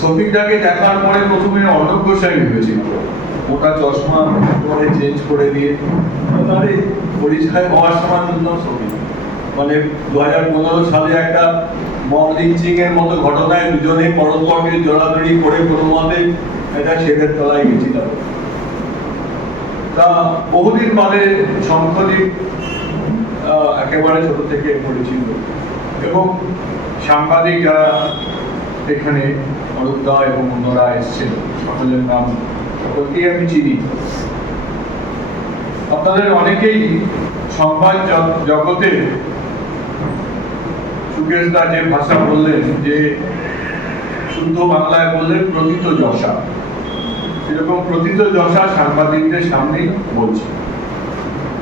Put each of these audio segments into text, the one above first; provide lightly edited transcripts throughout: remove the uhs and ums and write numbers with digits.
শফিকদাকে দেখার পরে প্রথমে অর্ণব গোস্বামী ভেবেছিল, ওটা চশমা পরে চেঞ্জ করে দিয়ে তাহলে পরিচয় হওয়ার সময় শুনলাম শফিক। মানে 2015 সালে একটা মব লিঞ্চিং এর মতো ঘটনায় দুজনে পরস্পরকে জড়াজড়ি করে কোনো মতে এটা শেখের তলায় গেছিল। তা বহুদিন বাদে শঙ্খদ্বীপ একেবারে ছোট থেকে পড়েছিল এবং সাংবাদিক যারা এখানে অরূপদা এবং অন্যরা এসেছিল সকলের নাম সকলকেই আমি চিনি। আপনাদের অনেকেই সংবাদ জগতে সুকেশ দা যে ভাষা বললেন, যে শুদ্ধ বাংলায় বললেন প্রকৃত যশা, এরকম প্রকৃত যশা সাংবাদিকদের সামনেই বলছে।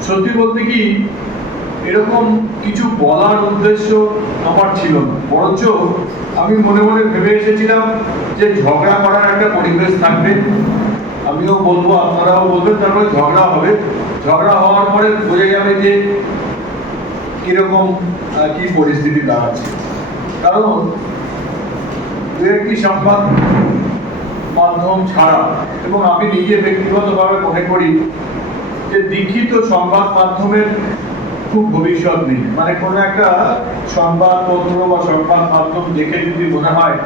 সত্যি বলতে কি এরকম কিছু বলার উদ্দেশ্য আমার ছিল না, বরঞ্চ আমি মনে মনে ভেবে এসেছিলাম যে ঝগড়া করার একটা পরিবেশ থাকবে, আমিও বলবো আপনারাও বলবেন, তারপরে ঝগড়া হবে, ঝগড়া হওয়ার পরে বোঝা যাবে যে কিরকম কি পরিস্থিতি দাঁড়াচ্ছে। কারণ দু একটি সংবাদ মাধ্যম ছাড়া, এবং আমি নিজে ব্যক্তিগতভাবে মনে করি যে দীক্ষিত সংবাদ মাধ্যমের খুব ভবিষ্যৎ নেই। মানে কোনো একটা সংবাদপত্র বা সংবাদ মাধ্যম দেখে যদি মনে হয়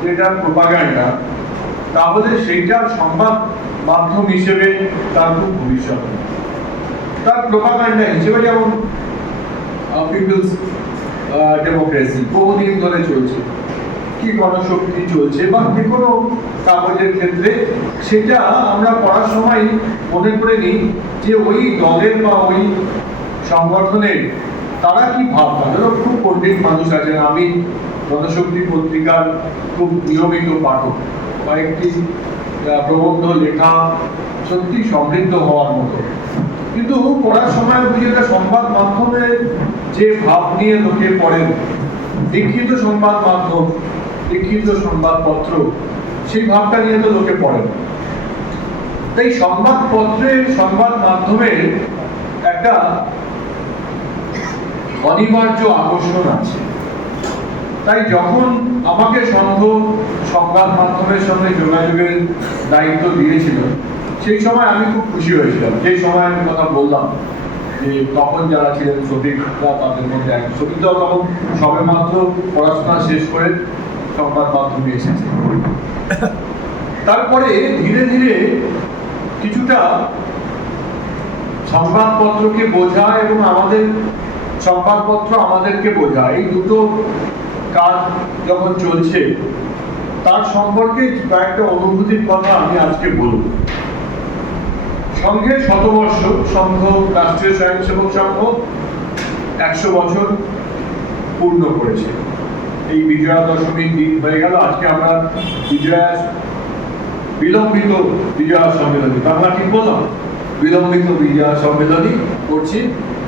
যে এটা প্রোপাগান্ডা, তাহলে সেইটা সংবাদ মাধ্যম হিসেবে তার খুব ভবিষ্যৎ নেই। তার প্রোপাগান্ডা হিসেবে যেমন পিপলস ডেমোক্রেসি বহুদিন ধরে চলছে, কি গণশক্তি চলছে, বা যে কোনো কাগজের ক্ষেত্রে সেটা আমরা পড়ার সময় মনে করে নিই যে ওই দলের বা ওই সংগঠনের তারা কি ভাবনা। ধরো খুব পণ্ডিত মানুষ আছেন, আমি গণশক্তি পত্রিকার খুব নিয়মিত পাঠক, কয়েকটি প্রবন্ধ লেখা সত্যি সমৃদ্ধ হওয়ার মতো, কিন্তু পড়ার সময় বুঝি একটা সংবাদ মাধ্যমে যে ভাব নিয়ে লোকে পড়েন, দীক্ষিত সংবাদ মাধ্যম, দীক্ষিত সংবাদপত্র, সেই ভাবটা নিয়ে তো লোকে পড়েন। তাই সংবাদপত্রের সংবাদ মাধ্যমের একটা অনিবার্য আকর্ষণ আছে। তাই যখন আমাকে সংঘ সংবাদ মাধ্যমের সঙ্গে যোগাযোগের দায়িত্ব দিয়েছিল, সেই সময় আমি খুব খুশি হয়েছিলাম। যে সময় আমি কথা বললাম যে তখন যারা ছিলেন শফিকরা, তাদের মধ্যে এক শফিকরাও তখন সবে মাত্র পড়াশোনা শেষ করে সংবাদ মাধ্যমে এসেছে। তারপরে ধীরে ধীরে কিছুটা সংবাদপত্রকে বোঝা এবং আমাদের সংবাদপত্র আমাদেরকে বোঝা, এই দুটো কাজ যখন চলছে তার সম্পর্কে কয়েকটা অনুভূতির কথা আমি আজকে বলব। সংঘের শতবর্ষ, সংঘ রাষ্ট্রীয় স্বয়ংসেবক সংঘ 100 বছর পূর্ণ করেছে। এই বিজয়া দশমীর দিন হয়ে গেল, আজকে আমরা বিলম্বিত বিজয়া সম্মেলনী, বাংলা ঠিক বললাম, বিলম্বিত বিজয়া সম্মেলনী করছি।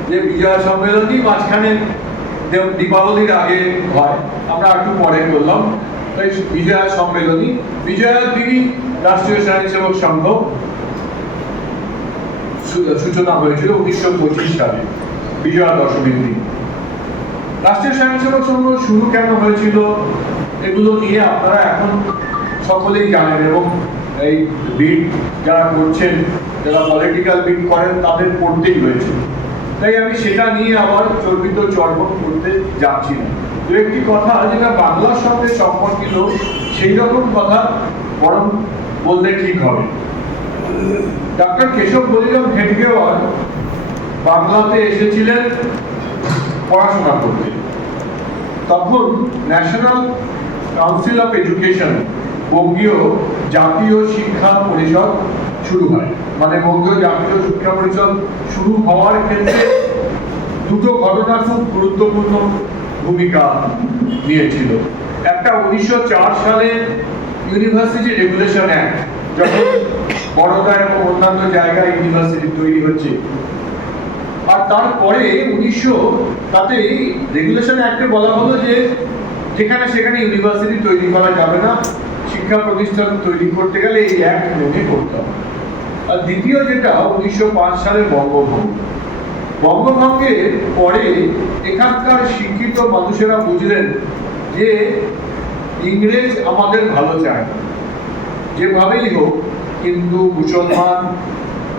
যে বিজয়া সম্মেলনী মাঝখানে দীপাবলির আগে হয়, আমরা একটু পরে করলাম, তাই বিজয়া সম্মেলনী। বিজয়ার দিনই রাষ্ট্রীয় স্বয়ংসেবক সংঘ সূচনা হয়েছিল 1925 সালে, বিজয়া দশমীর দিন। রাষ্ট্রীয় স্বয়ংসেবক সংঘ শুরু কেন হয়েছিল এগুলো নিয়ে আপনারা এখন সকলেই জানেন, এবং এই বিট যারা করছেন, যারা পলিটিক্যাল বিট করেন, তাদের পড়তেই হয়েছে। তাই আমি সেটা নিয়ে আবার চর্বিত চর্বণ করতে যাচ্ছি না। দু একটি কথা যেটা বাংলার সঙ্গে সম্পর্কিত, সেই রকম কথা বরং বললে ঠিক হবে। ডক্টর কেশব বলিরাম হেডগেওয়ার বাংলাতে এসেছিলেন পড়াশোনা করতে। তখন ন্যাশনাল কাউন্সিল অফ এডুকেশন, বঙ্গীয় জাতীয় শিক্ষা পরিষদ শুরু হয়। মানে বঙ্গীয় জাতীয় শিক্ষা পরিষদ শুরু হওয়ার ক্ষেত্রে দুটো ঘটনা খুব গুরুত্বপূর্ণ ভূমিকা নিয়েছিল। একটা 1904 সালে ইউনিভার্সিটি রেগুলেশন অ্যাক্ট, যখন বড়োদা এবং অন্যান্য জায়গায় ইউনিভার্সিটি তৈরি হচ্ছে, আর তারপরে তাতে রেগুলেশন অ্যাক্টে বলা হলো যে যেখানে সেখানে ইউনিভার্সিটি তৈরি করা যাবে না, শিক্ষা প্রতিষ্ঠান তৈরি করতে গেলে এই অ্যাক্ট মেনে করতে হবে। আর দ্বিতীয় যেটা 1905 সালের বঙ্গভঙ্গের পরে এখানকার শিক্ষিত মানুষেরা বুঝলেন যে ইংরেজ আমাদের ভালো চায় না, যেভাবেই হোক হিন্দু মুসলমান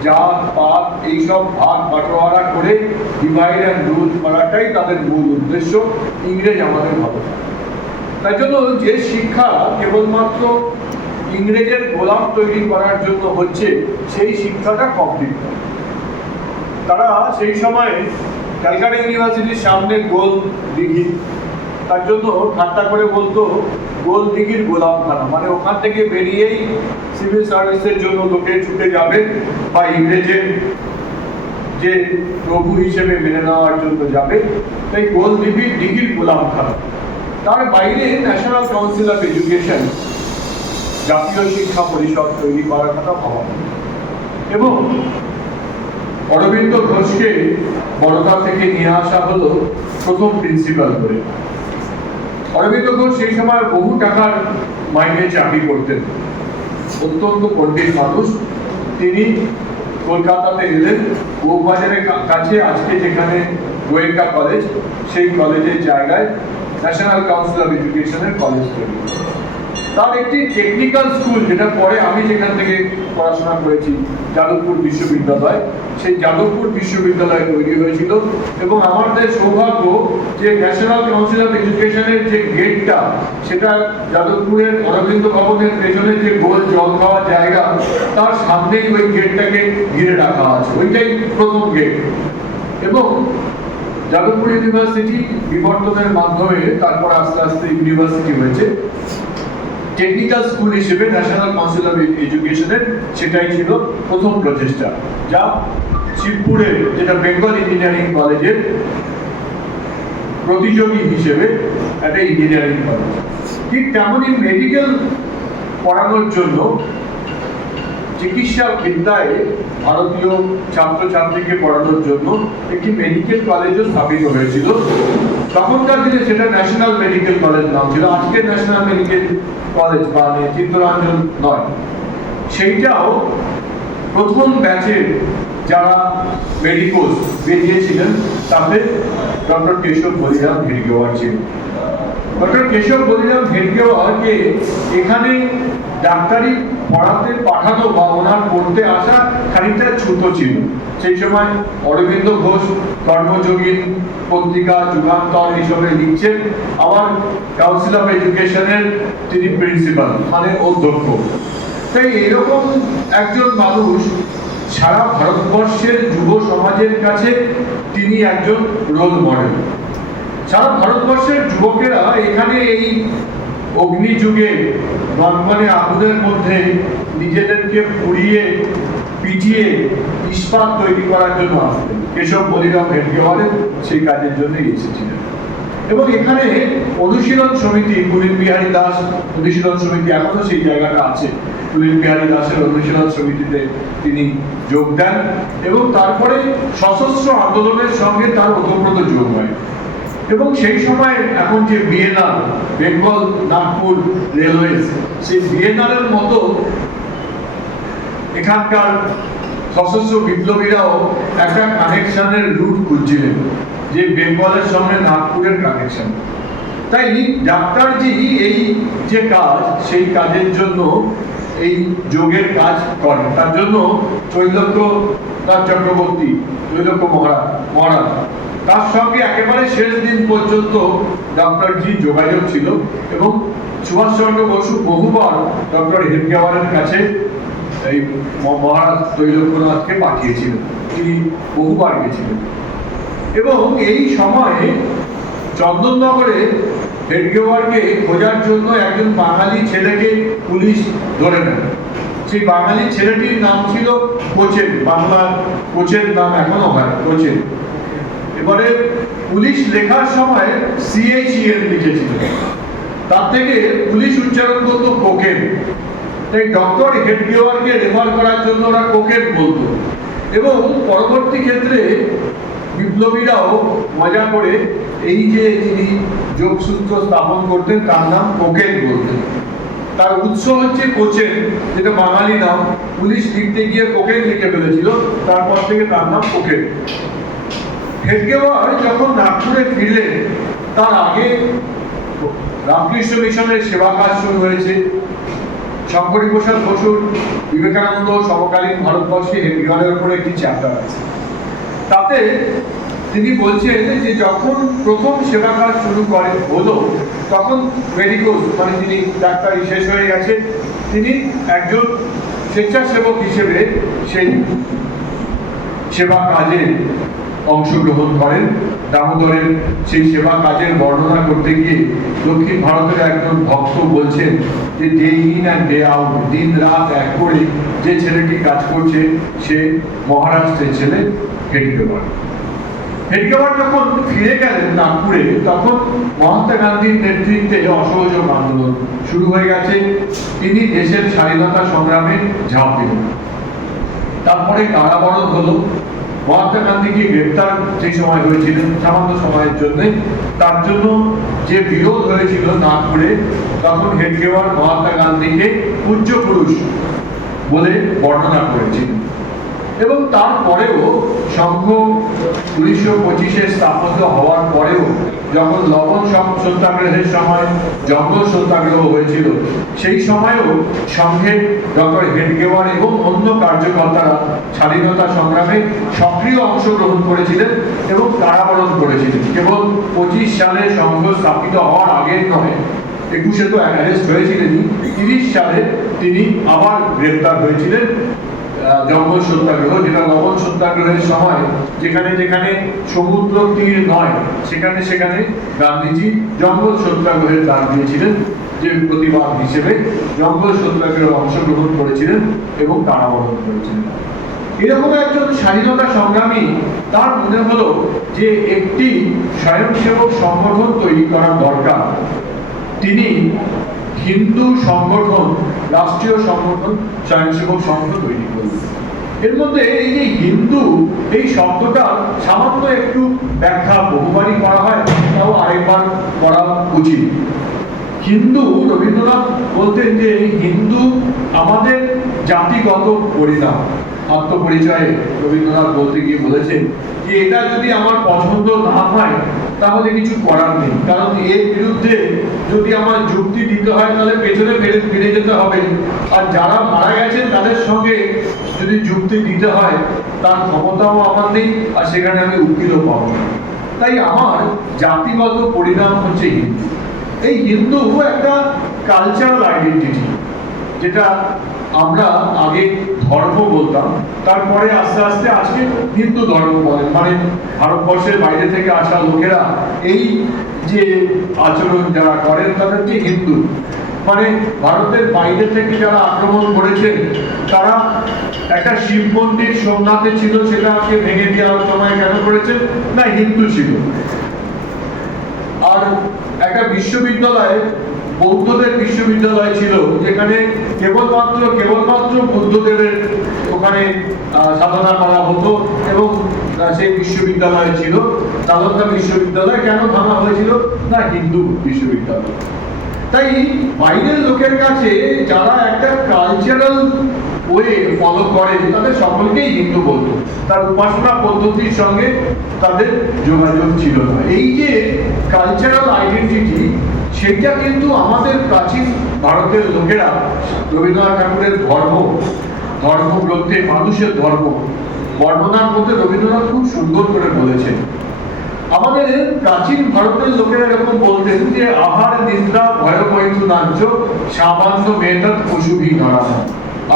জাত পাত এইসব ভাগ বাটোয়ারা করে ডিভাইড অ্যান্ড রুল করাটাই তাদের মূল উদ্দেশ্য। ইংরেজ আমাদের ভালো চায়, তাই জন্য যে শিক্ষা কেবলমাত্র ইংরেজের গোলাম তৈরি করার জন্য হচ্ছে, সেই শিক্ষাটা কমপ্লিট করে। তারা সেই সময় ক্যালকাটা ইউনিভার্সিটির সামনে গোল দিঘি, তার জন্য ঠাট্টা করে বলতো গোল দিঘির গোলামখানা, মানে ওখান থেকে বেরিয়েই সিভিল সার্ভিসের জন্য লোকে ছুটে যাবে বা ইংরেজের যে প্রভু হিসেবে মেনে নেওয়ার জন্য যাবে, তাই গোল দিঘির গোলামখানা। তার বাইরে ন্যাশনাল কাউন্সিল অফ এডুকেশন, জাতীয় শিক্ষা পরিষদ তৈরি করার কথা ভাবা, এবং অরবিন্দ ঘোষকে বরোদা থেকে নিয়ে আসা হলো প্রথম প্রিন্সিপাল করে। অরবিন্দ ঘোষ সেই সময় বহু টাকার মাইনে চাকরি করতেন, অত্যন্ত পণ্ডিত মানুষ। তিনি কলকাতাতে এলেন, বউবাজারের কাছে আজকে যেখানে গোয়েঙ্কা কলেজ, সেই কলেজের জায়গায় ন্যাশনাল কাউন্সিল অফ এডুকেশনের কলেজ তৈরি। তার একটি টেকনিক্যাল স্কুল, যেটা পরে আমি যেখান থেকে পড়াশোনা করেছি, যাদবপুর বিশ্ববিদ্যালয়, সেই যাদবপুর বিশ্ববিদ্যালয় তৈরি হয়েছিল। এবং আমাদের সৌভাগ্য যে ন্যাশনাল কাউন্সিল অফ এডুকেশনের যে গেটটা, সেটা যাদবপুরের অরবিন্দ ভবনের পেছনে যে গোল জল খাওয়া জায়গা, তার সামনেই ওই গেটটাকে ঘিরে রাখা আছে, ওইটাই প্রথম গেট। এবং যাদবপুর ইউনিভার্সিটি বিবর্তনের মাধ্যমে তারপর আস্তে আস্তে ইউনিভার্সিটি হয়েছে। টেকনিক্যাল স্কুল হিসেবে ন্যাশনাল কাউন্সিল অফ এডুকেশনের সেটাই ছিল প্রথম প্রচেষ্টা, যা শিবপুরে, যেটা বেঙ্গল ইঞ্জিনিয়ারিং কলেজের প্রতিযোগী হিসেবে একটা ইঞ্জিনিয়ারিং কলেজ। ঠিক তেমনই মেডিকেল পড়ানোর জন্য, চিকিৎসা বিদ্যায় ভারতীয় ছাত্রছাত্রীকে পড়ানোর জন্য একটি মেডিকেল কলেজও স্থাপিত হয়েছিল। তখনকার দিনে সেটা ন্যাশনাল মেডিকেল কলেজ নাম ছিল, আজকের ন্যাশনাল মেডিকেল কলেজ বা চিত্তরঞ্জন নয়। সেইটাও প্রথম ব্যাচের যারা মেডিকোস বেরিয়েছিলেন, তাতে ডক্টর কেশব বলিরাম হেডগেওয়ার ছিলেন। ডক্টর কেশব বলিরাম হেডগেওয়ারকে এখানে ডাক্তারি পড়াতে পাঠানো বা ওনার পড়তে আসা খানিকটা ছুতো ছিল। সেই সময় অরবিন্দ ঘোষ কর্মযোগী পত্রিকা, যুগান্তর এইসবে লিখছেন। আবার কাউন্সিল অফ এডুকেশনের তিনি প্রিন্সিপাল, মানে অধ্যক্ষ। তাই এরকম একজন মানুষ সারা ভারতবর্ষের যুব সমাজের কাছে তিনি একজন রোল মডেল। সারা ভারতবর্ষের যুবকেরা এখানে এই অগ্নিযুগে ননমনে আগুনের মধ্যে নিজেদেরকে পুড়িয়ে পিটিয়ে ইস্পাত তৈরি করার জন্য আসতেন। কেশব বলিরাম হেডগেওয়ারের সেই কাজের জন্যই এসেছিলেন। এবং এখানে অনুশীলন সমিতি, পুলিন বিহারী দাস অনুশীলন সমিতি, এখনো সেই জায়গাটা আছে। পুলিন বিহারী দাসের অনুশীলন সমিতিতে তিনি যোগ দেন এবং তারপরে সশস্ত্র আন্দোলনের সঙ্গে তার ওতপ্রোত যোগ হয়। এবং সেই সময় এখন যে বিএনআর, বেঙ্গল নাগপুর রেলওয়েজ, সেই বিএনআরের মতো এখানকার সশস্ত্র বিপ্লবীরাও একটা কানেকশনের রুট খুঁজছিলেন, যে বেঙ্গলের সঙ্গে নাগপুরের কানেকশন। তাই ডাক্তারজি এই যে কাজ, সেই কাজের জন্য এই যোগের কাজ করেন। তার জন্য চৈলক্যনাথ চক্রবর্তী, চৈলক্য মহারাজ, তার সঙ্গে একেবারে শেষ দিন পর্যন্ত ডক্টরজি যোগাযোগ ছিল। এবং সুভাষচন্দ্র বসু বহুবার ডক্টর হেডগেওয়ারের কাছে এই মহারাজ চৈলক্যনাথকে পাঠিয়েছিলেন, তিনি বহুবার গেছিলেন। এবং এই সময়ে চন্দননগরে হেডগেওয়ারকে খোঁজার জন্য একজন বাঙালি ছেলেকে পুলিশ ধরে নেন। সেই বাঙালি ছেলেটির নাম ছিল কোচেন, বাংলা কোচের নাম এখনো হয় কোচেন। এবারে পুলিশ লেখার সময় CHEN লিখেছিল, তার থেকে পুলিশ উচ্চারণ করতো কোকেন। তাই ডক্টর হেডগেওয়ারকে রেফার করার জন্য ওরা কোকেন বলতো। এবং পরবর্তী ক্ষেত্রে বিপ্লবীরাও মজা করে এই যে যিনি যোগসূত্র স্থাপন করতেন, তার নাম কোকেন বলতেন। তার উৎস হচ্ছে কোচেন, যেটা বাঙালি নাম। পুলিশ লিখতে গিয়ে কোকেন লিখে ফেলেছিল, তারপর থেকে তার নাম কোকেন। হেডগেওয়ার যখন নাগপুরে ফিরলেন, তার আগে রামকৃষ্ণ মিশনের সেবা কাজ শুরু হয়েছে। শঙ্করী প্রসাদ বসুর বিবেকানন্দ সমকালীন ভারতবর্ষে হেডগেওয়ারের উপরে একটি চ্যাপ্টার আছে। তাতে তিনি বলছেন যে যখন প্রথম সেবা কাজ শুরু হলো তখন মেডিকোস মানে তিনি ডাক্তারি শেষ হয়ে গেছে, তিনি একজন স্বেচ্ছাসেবক হিসেবে সেই সেবা কাজে অংশগ্রহণ করেন। দামোদরের সেই সেবা কাজের বর্ণনা করতে গিয়ে দক্ষিণ ভারতের একজন ভক্ত বলছেন যে day in and day out, দিন রাত এক করে যে ছেলেটি কাজ করছে সে মহারাষ্ট্রের ছেলে হেডগেওয়ার। হেডগেওয়ার যখন ফিরে গেলেন নাগপুরে তখন মহাত্মা গান্ধীর নেতৃত্বে অসহযোগ আন্দোলন শুরু হয়ে গেছে। তিনি দেশের স্বাধীনতা সংগ্রামে ঝাঁপ দিলেন। তারপরে কারাবরণ হলো। মহাত্মা গান্ধীকে গ্রেপ্তার সেই সময় হয়েছিল সামান্য সময়ের জন্য, তার জন্য যে বিরোধ হয়েছিল নাগপুরে, তখন হেডগেওয়ার মহাত্মা গান্ধীকে পূজ্য পুরুষ বলে বর্ণনা করেছিলেন। এবং তারপরেও সংঘ 1925-এ স্থাপিত হওয়ার পরেও যখন লবণ সত্যাগ্রহের সময় জঙ্গল সত্যাগ্রহ হয়েছিল, সেই সময়েও সংঘের ডক্টর হেডগেওয়ার এবং অন্য কার্যকর্তারা স্বাধীনতা সংগ্রামে সক্রিয় অংশগ্রহণ করেছিলেন এবং কারাবরণ করেছিলেন। কেবল 25 সালে সংঘ স্থাপিত হওয়ার আগে নয়, 21-এ তো অ্যারেস্ট হয়েছিলেন, 30 সালে তিনি আবার গ্রেপ্তার হয়েছিলেন। জঙ্গল সত্যাগ্রহ, যেটা লবণ সত্যাগ্রহের সময় যেখানে যেখানে সমুদ্র তীর নয় সেখানে সেখানে গান্ধীজি জঙ্গল সত্যাগ্রহের ডাক দিয়েছিলেন, যে প্রতিবাদ হিসেবে জঙ্গল সত্যাগ্রহে অংশগ্রহণ করেছিলেন এবং কারাবরণ করেছিলেন। এরকম একজন স্বাধীনতা সংগ্রামী, তার মনে হলো যে একটি স্বয়ংসেবক সংগঠন তৈরি করা দরকার। তিনি হিন্দু সংগঠন, রাষ্ট্রীয় সংগঠন স্বয়ংসেবক সংঘ তৈরি করলেন। এর মধ্যে এই যে হিন্দু এই শব্দটা সামান্য একটু ব্যাখ্যা বহুবারই করা হয়, তাও আরেকবার করা উচিত। হিন্দু, রবীন্দ্রনাথ বলতেন যে হিন্দু আমাদের জাতিগত পরিণাম। আত্মপরিচয়ে রবীন্দ্রনাথ বলতে গিয়ে বলেছেন যে এটা যদি আমার পছন্দ না হয় তাহলে কিছু করার নেই, কারণ এর বিরুদ্ধে যদি আমার যুক্তি দিতে হয় তাহলে পেছনে ফিরে যেতে হবে, আর যারা মারা গেছেন তাদের সঙ্গে যদি যুক্তি দিতে হয় তার ক্ষমতাও আমার নেই, আর সেখানে আমি উকিলও পাবো না। তাই আমার জাতিগত পরিণাম হচ্ছে হিন্দু। এই হিন্দু একটা কালচারাল আইডেন্টিটি, যেটা আমরা আগে ধর্ম বলতাম, তারপরে আস্তে আস্তে আজকে হিন্দু ধর্ম বলেন। মানে ভারতবর্ষের বাইরে থেকে আসা লোকেরা এই যে আচরণ যারা করেন তাদেরকে হিন্দু, মানে ভারতের বাইরে থেকে যারা আক্রমণ করেছেন তারা একটা শিব মন্দির সোমনাথে ছিল, সেটাকে ভেঙে দেওয়ার সময় কেন করেছেন না হিন্দু ছিল। আর একটা বিশ্ববিদ্যালয়, বৌদ্ধদের বিশ্ববিদ্যালয় ছিল, যেখানে কেবলমাত্র বুদ্ধদেবের ওখানে সাধনা করা হতো এবং সেই বিশ্ববিদ্যালয় ছিল নালন্দা বিশ্ববিদ্যালয়। কেন ভাঙা হয়েছিল না হিন্দু বিশ্ববিদ্যালয়। তাই বাইরের লোকের কাছে যারা একটা কালচারাল ওয়ে ফলো করে তাদের সকলকেই হিন্দু বলতো, তার উপাসনা পদ্ধতির সঙ্গে তাদের যোগাযোগ ছিল না। এই যে কালচারাল আইডেন্টিটি, সেটা কিন্তু আমাদের প্রাচীন ভারতের লোকেরা রবীন্দ্রনাথ ঠাকুরের ধর্মগ্রন্থে মানুষের ধর্ম বর্ণনার মধ্যে রবীন্দ্রনাথ খুব সুন্দর করে বলেছেন। আমাদের প্রাচীন ভারতের লোকেরা এরকম বলতেন যে আহার নিদ্রা ভয় বৈতু নাঞ্চ সামান্য মেধত পশুভি নড়ানো।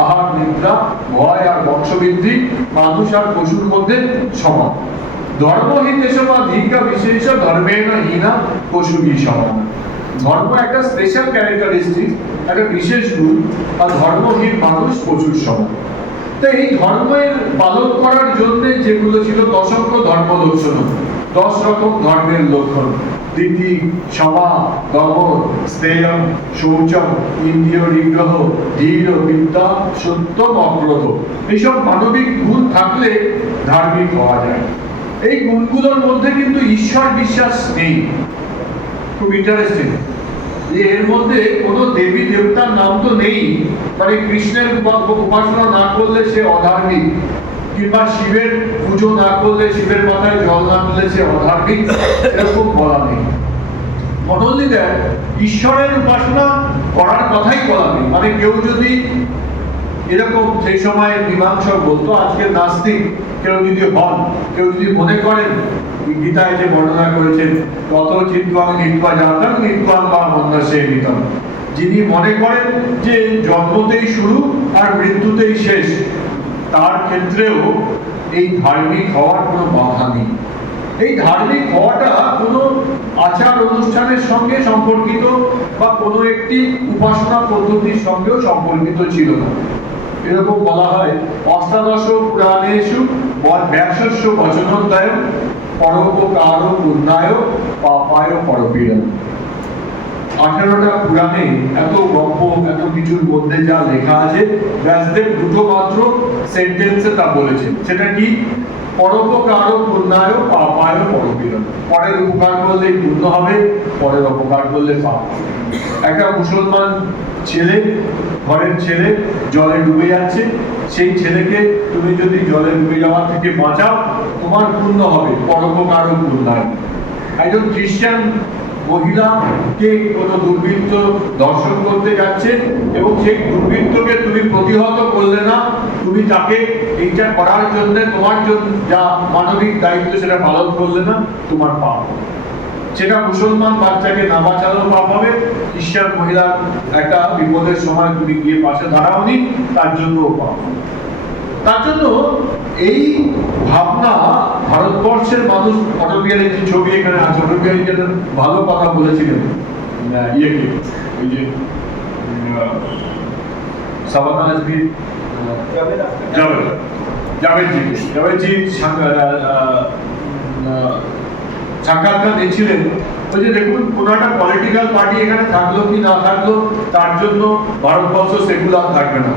আহার নিদ্রা ভয় আর বংশবৃদ্ধি মানুষ আর পশুর মধ্যে সমান। ধর্মহীন দেশমা ধিকা বিশেষ ধর্মেণ হীনা পশুভি সমান। ধর্ম একটা স্পেশাল ক্যারেক্টারিস্টিক, একটা বিশেষ গুণ, আর ধর্মহীন মানুষ পশুর সমান। তো এই ধর্মের পালন করার জন্য যেগুলো ছিল দশঙ্ক ধর্ম লক্ষণ, 10 রকম ধর্মের লক্ষণ, দিতি সমা দমন স্নেয়ম শৌচম ইন্দ্রিয় নিগ্রহ ধীর বিদ্যা সত্যম অক্রোধ। এইসব মানবিক গুণ থাকলে ধার্মিক হওয়া যায়। এই গুণগুলোর মধ্যে কিন্তু ঈশ্বর বিশ্বাস নেই। খুব ইন্টারেস্টিং যে এর মধ্যে কোনো দেবী দেবতার নাম তো নেই, মানে কৃষ্ণের উপাসনা না করলে সে অধার্মিক, কিংবা শিবের পুজো না করলে, শিবের মাথায় জল না দিলে সে অধার্মিক, এরকম বলা নেই। not only that, ঈশ্বরের উপাসনা করার কথাই বলা নেই। মানে কেউ যদি এরকম সেই সময় মীমাংসক বলতো, আজকে নাস্তিক কেউ যদি হন, কেউ যদি মনে করেন গীতায় যে বর্ণনা করেছেন তত চিত্তাং নিত্বা জাতং নিত্বাং বা মন্যসে নিতম, যিনি মনে করেন যে জন্মতেই শুরু আর মৃত্যুতেই শেষ, তার ক্ষেত্রেও এই ধার্মিক হওয়ার কোনো বাধা নেই। এই ধার্মিক হওয়াটা কোনো আচার অনুষ্ঠানের সঙ্গে সম্পর্কিত বা কোনো একটি উপাসনা পদ্ধতির সঙ্গেও সম্পর্কিত ছিল না। এরকম বলা হয় অষ্টাদশ পুরাণেষু ব্যাসস্য বচনোদ্দায় পরোপকার পুণ্যায় পাপায় পরপীড়ন। 18টা পুরাণে এত গল্প, এত কিছুর মধ্যে যা লেখা আছে, ব্যাসদেব দুটো মাত্র সেন্টেন্সে তা বলেছেন। সেটা কি? পরোপকার পুণ্যায় পাপায় পরপীড়ন। পরের উপকার করলে পুণ্য হবে, পরের অপকার করলে পাপ। একটা মুসলমান ছেলে, ঘরের ছেলে জলে ডুবে যাচ্ছে, সেই ছেলেকে তুমি যদি জলে ডুবে যাওয়া থেকে বাঁচাও, তোমার পুণ্য হবে, পরোপকার পুণ্যায়। একজন খ্রিস্টান মহিলাকে কোনো দুর্বৃত্ত দর্শন করতে যাচ্ছে এবং সেই দুর্বৃত্তকে তুমি প্রতিহত করলে না, তুমি তাকে এইটা করার জন্য তোমার জন্য যা মানবিক দায়িত্ব সেটা পালন করলে না, তোমার পাপ। সেটা মুসলমান বাচ্চাকে না বাঁচালেও পাপ হবে, খ্রিস্টান মহিলার একটা বিপদের সময় তুমি গিয়ে পাশে দাঁড়াওনি, তার জন্যও পাপ। তার জন্য এই ভাবনা ভারতবর্ষের মানুষ, অটল বিহারীর যে ছবি এখানে আছে, অটল বিহারী যেটা ভালো কথা বলেছিলেন ইয়েকে, ওই যে সাবানা আজমি জাভেদজি সাক্ষাৎকার দিচ্ছিলেন, ওই যে দেখুন কোন একটা পলিটিক্যাল পার্টি এখানে থাকলো কি না থাকলো, তার জন্য ভারতবর্ষ সেকুলার থাকবে না।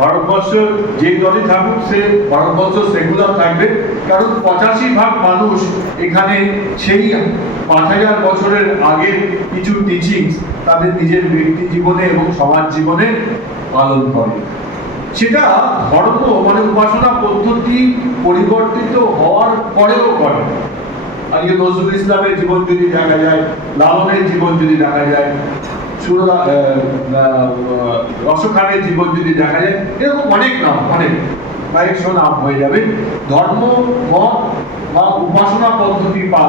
ভারতবর্ষ যে দলই থাকুক, সে ভারতবর্ষ সেকুলার থাকবে, কারণ 85% মানুষ এখানে সেই 5000 বছরের আগের কিছু টিচিংস তাদের নিজের ব্যক্তি জীবনে এবং সমাজ জীবনে পালন করে। সেটা ধর্ম মানে উপাসনা পদ্ধতি পরিবর্তিত হওয়ার পরেও করে। আজকে নজরুল ইসলামের জীবন যদি দেখা যায়, লালনের জীবন যদি দেখা যায়, রসখানের জীবন যদি দেখা যায়, এরকম অনেক নাম, অনেক কয়েকশো নাম হয়ে যাবে। ধর্ম মত বা উপাসনা পদ্ধতি বা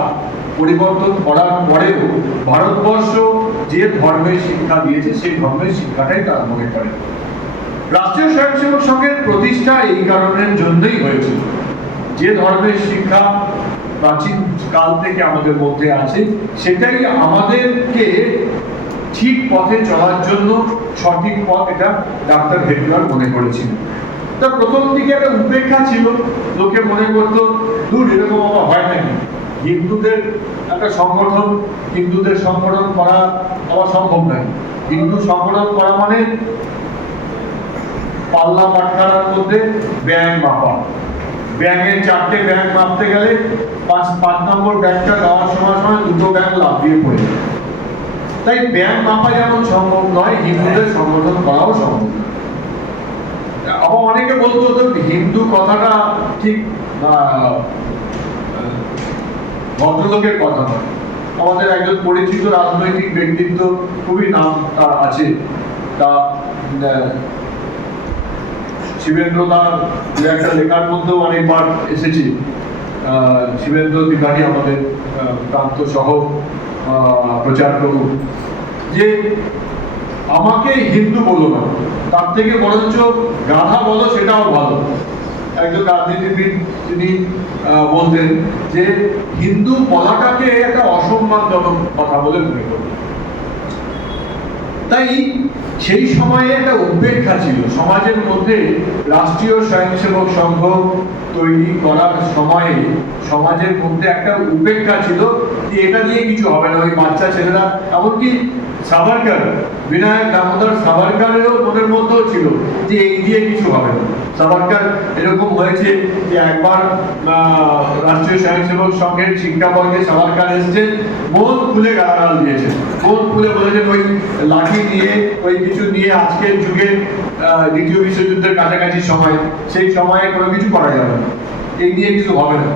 পরিবর্তন করার পরেও ভারতবর্ষ যে ধর্মের শিক্ষা দিয়েছে সেই ধর্মের শিক্ষাটাই তারা মনে করে। রাষ্ট্রীয় স্বয়ংসেবক সংঘের প্রতিষ্ঠা এই কারণের জন্যই হয়েছিল, যে ধর্মের শিক্ষা প্রাচীন কাল থেকে আমাদের মধ্যে আছে, সেটাই আমাদেরকে ঠিক পথে চলার জন্য সঠিক পথ, এটা ডাক্তার হেডলার মনে করেছিলেন। তা প্রথম দিকে একটা উপেক্ষা ছিল, লোকে মনে করতো দূর এরকম আবার হয় নাকি, হিন্দুদের একটা সংগঠন, হিন্দুদের সংগঠন করা আবার সম্ভব নয়। হিন্দু সংগঠন করা মানে পাল্লা পাটখানার মধ্যে ব্যাঙ মাপা, ব্যাঙের 4টে ব্যাঙ মাপতে গেলে 5 নম্বর ব্যাগটা দেওয়ার সময় দুটো ব্যাঙ লাফ দিয়ে পড়ে। তাই ব্যাঙ মাপা যেমন সম্ভব নয়, হিন্দুদের সংগঠন করাও সম্ভব নয়। আবার অনেকে বলতো হিন্দু কথাটা ঠিক ভদ্রলোকের কথা নয়। আমাদের একজন পরিচিত রাজনৈতিক ব্যক্তিত্ব, খুবই নাম তার আছে, তা শিবেন্দ্র তার একটা লেখার মধ্যেও অনেকবার এসেছে। শিবেন্দ্র ত্রিপাঠী আমাদের প্রান্ত সহ প্রচার প্রভু, যে আমাকে হিন্দু বলো না, তার থেকে বরঞ্চ গাধা বলো, সেটাও ভালো। একজন রাজনীতিবিদ তিনি বলতেন যে হিন্দু বলাটাকে একটা অসম্মানজনক কথা বলে মনে করতেন। তাই সেই সময়ে একটা উপেক্ষা ছিল সমাজের মধ্যে। রাষ্ট্রীয় স্বয়ংসেবক সংঘ তৈরি করার সময়ে সমাজের মধ্যে একটা উপেক্ষা ছিল যে এটা দিয়ে কিছু হবে না, ওই বাচ্চা ছেলেরা, এমনকি সাভারকার, বিনায়ক দামোদর সাভারকারেরও মনের মধ্যেও ছিল যে এই দিয়ে কিছু হবে না। সাভারকার এরকম হয়েছে যে একবার রাষ্ট্রীয় স্বয়ংসেবক সংঘের শিক্ষাবর্গে সাভারকার এসেছেন, মন খুলে গালাগাল দিয়েছেন, মন খুলে বলেছেন ওই লাঠি নিয়ে, ওই কিছু নিয়ে আজকের যুগে দ্বিতীয় বিশ্বযুদ্ধের কাছাকাছি সময়, সেই সময়ে কোনো কিছু করা যাবে না, এই নিয়ে কিছু হবে না।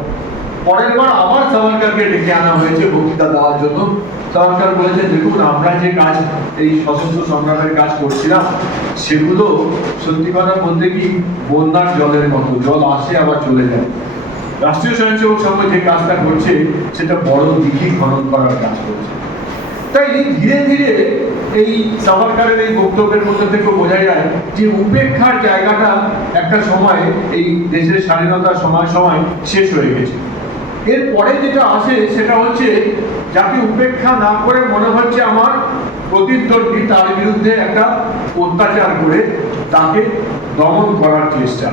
পরের বার আবার সাভারকারকে ডেকে আনা হয়েছে বক্তৃতা দেওয়ার জন্য। সাভারকার বলেছেন, দেখুন আমরা যে কাজ, এই সশস্ত্র সংগ্রামের কাজ করছিলাম, সেগুলো সত্যি কথা বলতে কি বন্যার জলের মতো, জল আসে আবার চলে যায়। রাষ্ট্রীয় স্বয়ংসেবক সংঘ যে কাজটা করছে সেটা বড় দিঘি খনন করার কাজ করছে। তাই ধীরে ধীরে এই সাভারকারের এই বক্তব্যের মধ্যে থেকে বোঝা যায় যে উপেক্ষার জায়গাটা একটা সময় এই দেশের স্বাধীনতার সময় শেষ হয়ে গেছে। এরপরে যেটা আসে সেটা হচ্ছে, যাকে উপেক্ষা না করে মনে হচ্ছে আমার প্রতিদ্বন্দ্বী, তার বিরুদ্ধে একটা অত্যাচার করে তাকে দমন করার চেষ্টা।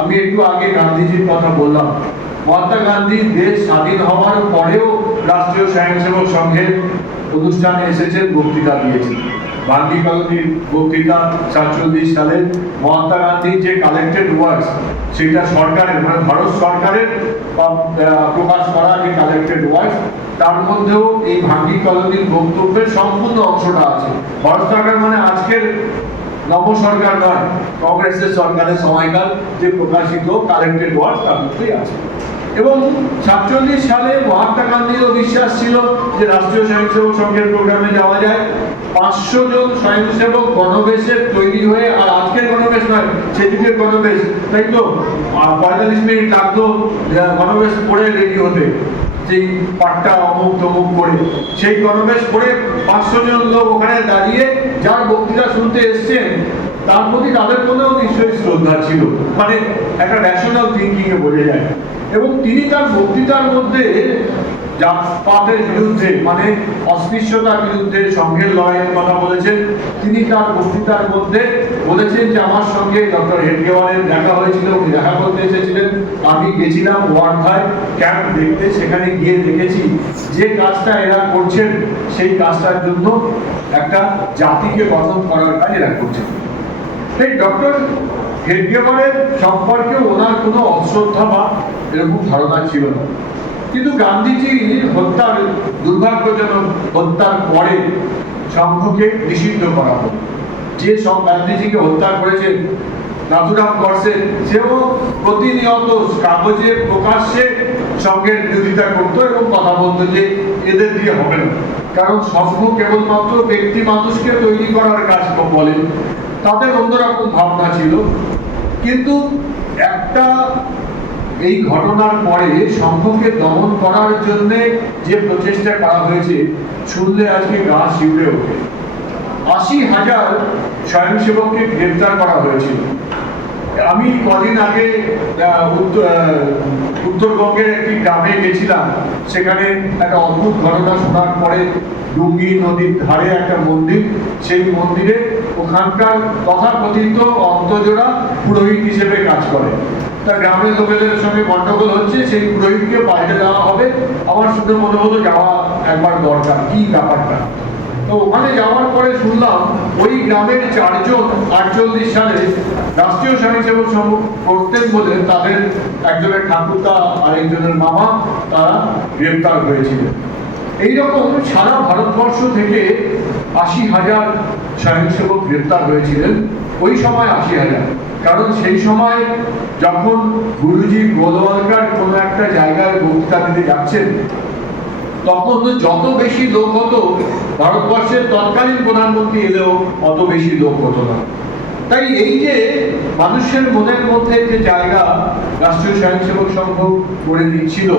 আমি একটু আগে গান্ধীজির কথা বললাম। মহাত্মা গান্ধী দেশ স্বাধীন হওয়ার পরেও রাষ্ট্রীয় স্বয়ংসেবক সংঘের অনুষ্ঠানে এসেছেন, বক্তৃতা দিয়েছেন। গান্ধী কলোনির বক্তৃতা 47 সালে মহাত্মা গান্ধীর যে কালেক্টেড ওয়ার্ডস, সেটা সরকারের মানে ভারত সরকারের প্রকাশ করা যে কালেক্টেড ওয়ার্ডস, তার মধ্যেও এই ভাঙ্গি কলোনির বক্তব্যের সম্পূর্ণ অংশটা আছে। ভারত সরকার মানে আজকের নব সরকার নয়, কংগ্রেসের সরকারের সময়কার যে প্রকাশিত কালেক্টেড ওয়ার্ডস তার মধ্যেই আছে। এবং 47 সালে মহাত্মা গান্ধীরও বিশ্বাস ছিল যে রাষ্ট্রীয় স্বয়ংসেবক সংঘের প্রোগ্রামে যাওয়া যায়। 500 জন স্বয়ংসেবক গণবেশের তৈরি হয়ে, আর আজকের গণবেশ নয়, সেদিকের গণবেশ, তাই তো 45 মিনিট লাগতো গণবেশ পরে রেডি হতে, সেই পাট্টা অমুক তমুক করে সেই গণবেশ পরে 500 জন লোক ওখানে দাঁড়িয়ে যার বক্তৃতা শুনতে এসছেন, তার প্রতি তাদের মধ্যেও নিশ্চয়ই শ্রদ্ধা ছিল, মানে একটা ন্যাশনাল থিঙ্কিং এ বোঝা যায়। এবং তিনি তার বক্তৃতার মধ্যে জাতপাতের বিরুদ্ধে, মানে অস্পৃশ্যতার বিরুদ্ধে সংঘের লড়াইয়ের কথা বলেছেন। তিনি তার বক্তৃতার মধ্যে বলেছেন যে আমার সঙ্গে ডক্টর হেডগেওয়ারের দেখা হয়েছিল, উনি দেখা করতে এসেছিলেন। আমি গেছিলাম ওয়ার্ধায় ক্যাম্প দেখতে, সেখানে গিয়ে দেখেছি যে কাজটা এরা করছেন সেই কাজটার জন্য একটা জাতিকে গঠন করার কাজ এরা করছেন। এই ডক্টর হেডগেওয়ারের সম্পর্কে ওনার কোনো অশ্রদ্ধা বা এরকম ধারণা ছিল না। কিন্তু গান্ধীজির হত্যার, দুর্ভাগ্যজনক হত্যার পরে সংঘকে নিষিদ্ধ করা হল। যে সব গান্ধীজিকে হত্যা করেছেন, নাথুরাম গডসে, সেও প্রতিনিয়ত কাগজে প্রকাশ্যে সংঘের বিরোধিতা করতো এবং কথা বলতো যে এদের দিয়ে হবে না, কারণ সংঘ কেবলমাত্র ব্যক্তি মানুষকে তৈরি করার কাজ বলে, তাদের অন্যরকম ভাবনা ছিল। কিন্তু একটা এই ঘটনার পরে সংঘকে দমন করার জন্য যে প্রচেষ্টা করা হয়েছে, শুনলে আজকে গা শিউরে ওঠে। 80,000 স্বয়ংসেবককে গ্রেফতার করা হয়েছিল। আমি কদিন আগে উত্তরবঙ্গের একটি গ্রামে গেছিলাম, সেখানে একটা অদ্ভুত ঘটনা শোনার পরে, ডুঙ্গি নদীর ধারে একটা মন্দির, সেই মন্দিরে ওখানকার তথাকথিত অন্তজোড়া পুরোহিত হিসেবে কাজ করে। তা গ্রামের লোকেদের সঙ্গে গন্ডগোল হচ্ছে, সেই পুরোহিতকে পাল্টে দেওয়া হবে। আমার শুনে মনে হলো যাওয়া একবার দরকার, কি ব্যাপারটা। তো ওখানে যাওয়ার পরে শুনলাম ওই গ্রামের 4 জন 48 সালে রাষ্ট্রীয় স্বয়ংসেবক সংঘ করতেন বলে তাদের একজনের ঠাকুরদা আর একজনের মামা, তারা গ্রেপ্তার হয়েছিলেন। এইরকম সারা ভারতবর্ষ থেকে 80,000 স্বয়ংসেবক গ্রেপ্তার হয়েছিলেন। ওই সময় 80,000, কারণ সেই সময় যখন গুরুজি গোলওয়ালকার কোনো একটা জায়গায় বক্তৃতা দিতে যাচ্ছেন, তখন তো যত বেশি লোক হতো, ভারতবর্ষের তৎকালীন প্রধানমন্ত্রী এলেও অত বেশি লোক হতো না। তাই এই যে মানুষের মনের মধ্যে যে জায়গা রাষ্ট্রীয় স্বয়ংসেবক সংঘ করে দিচ্ছিল,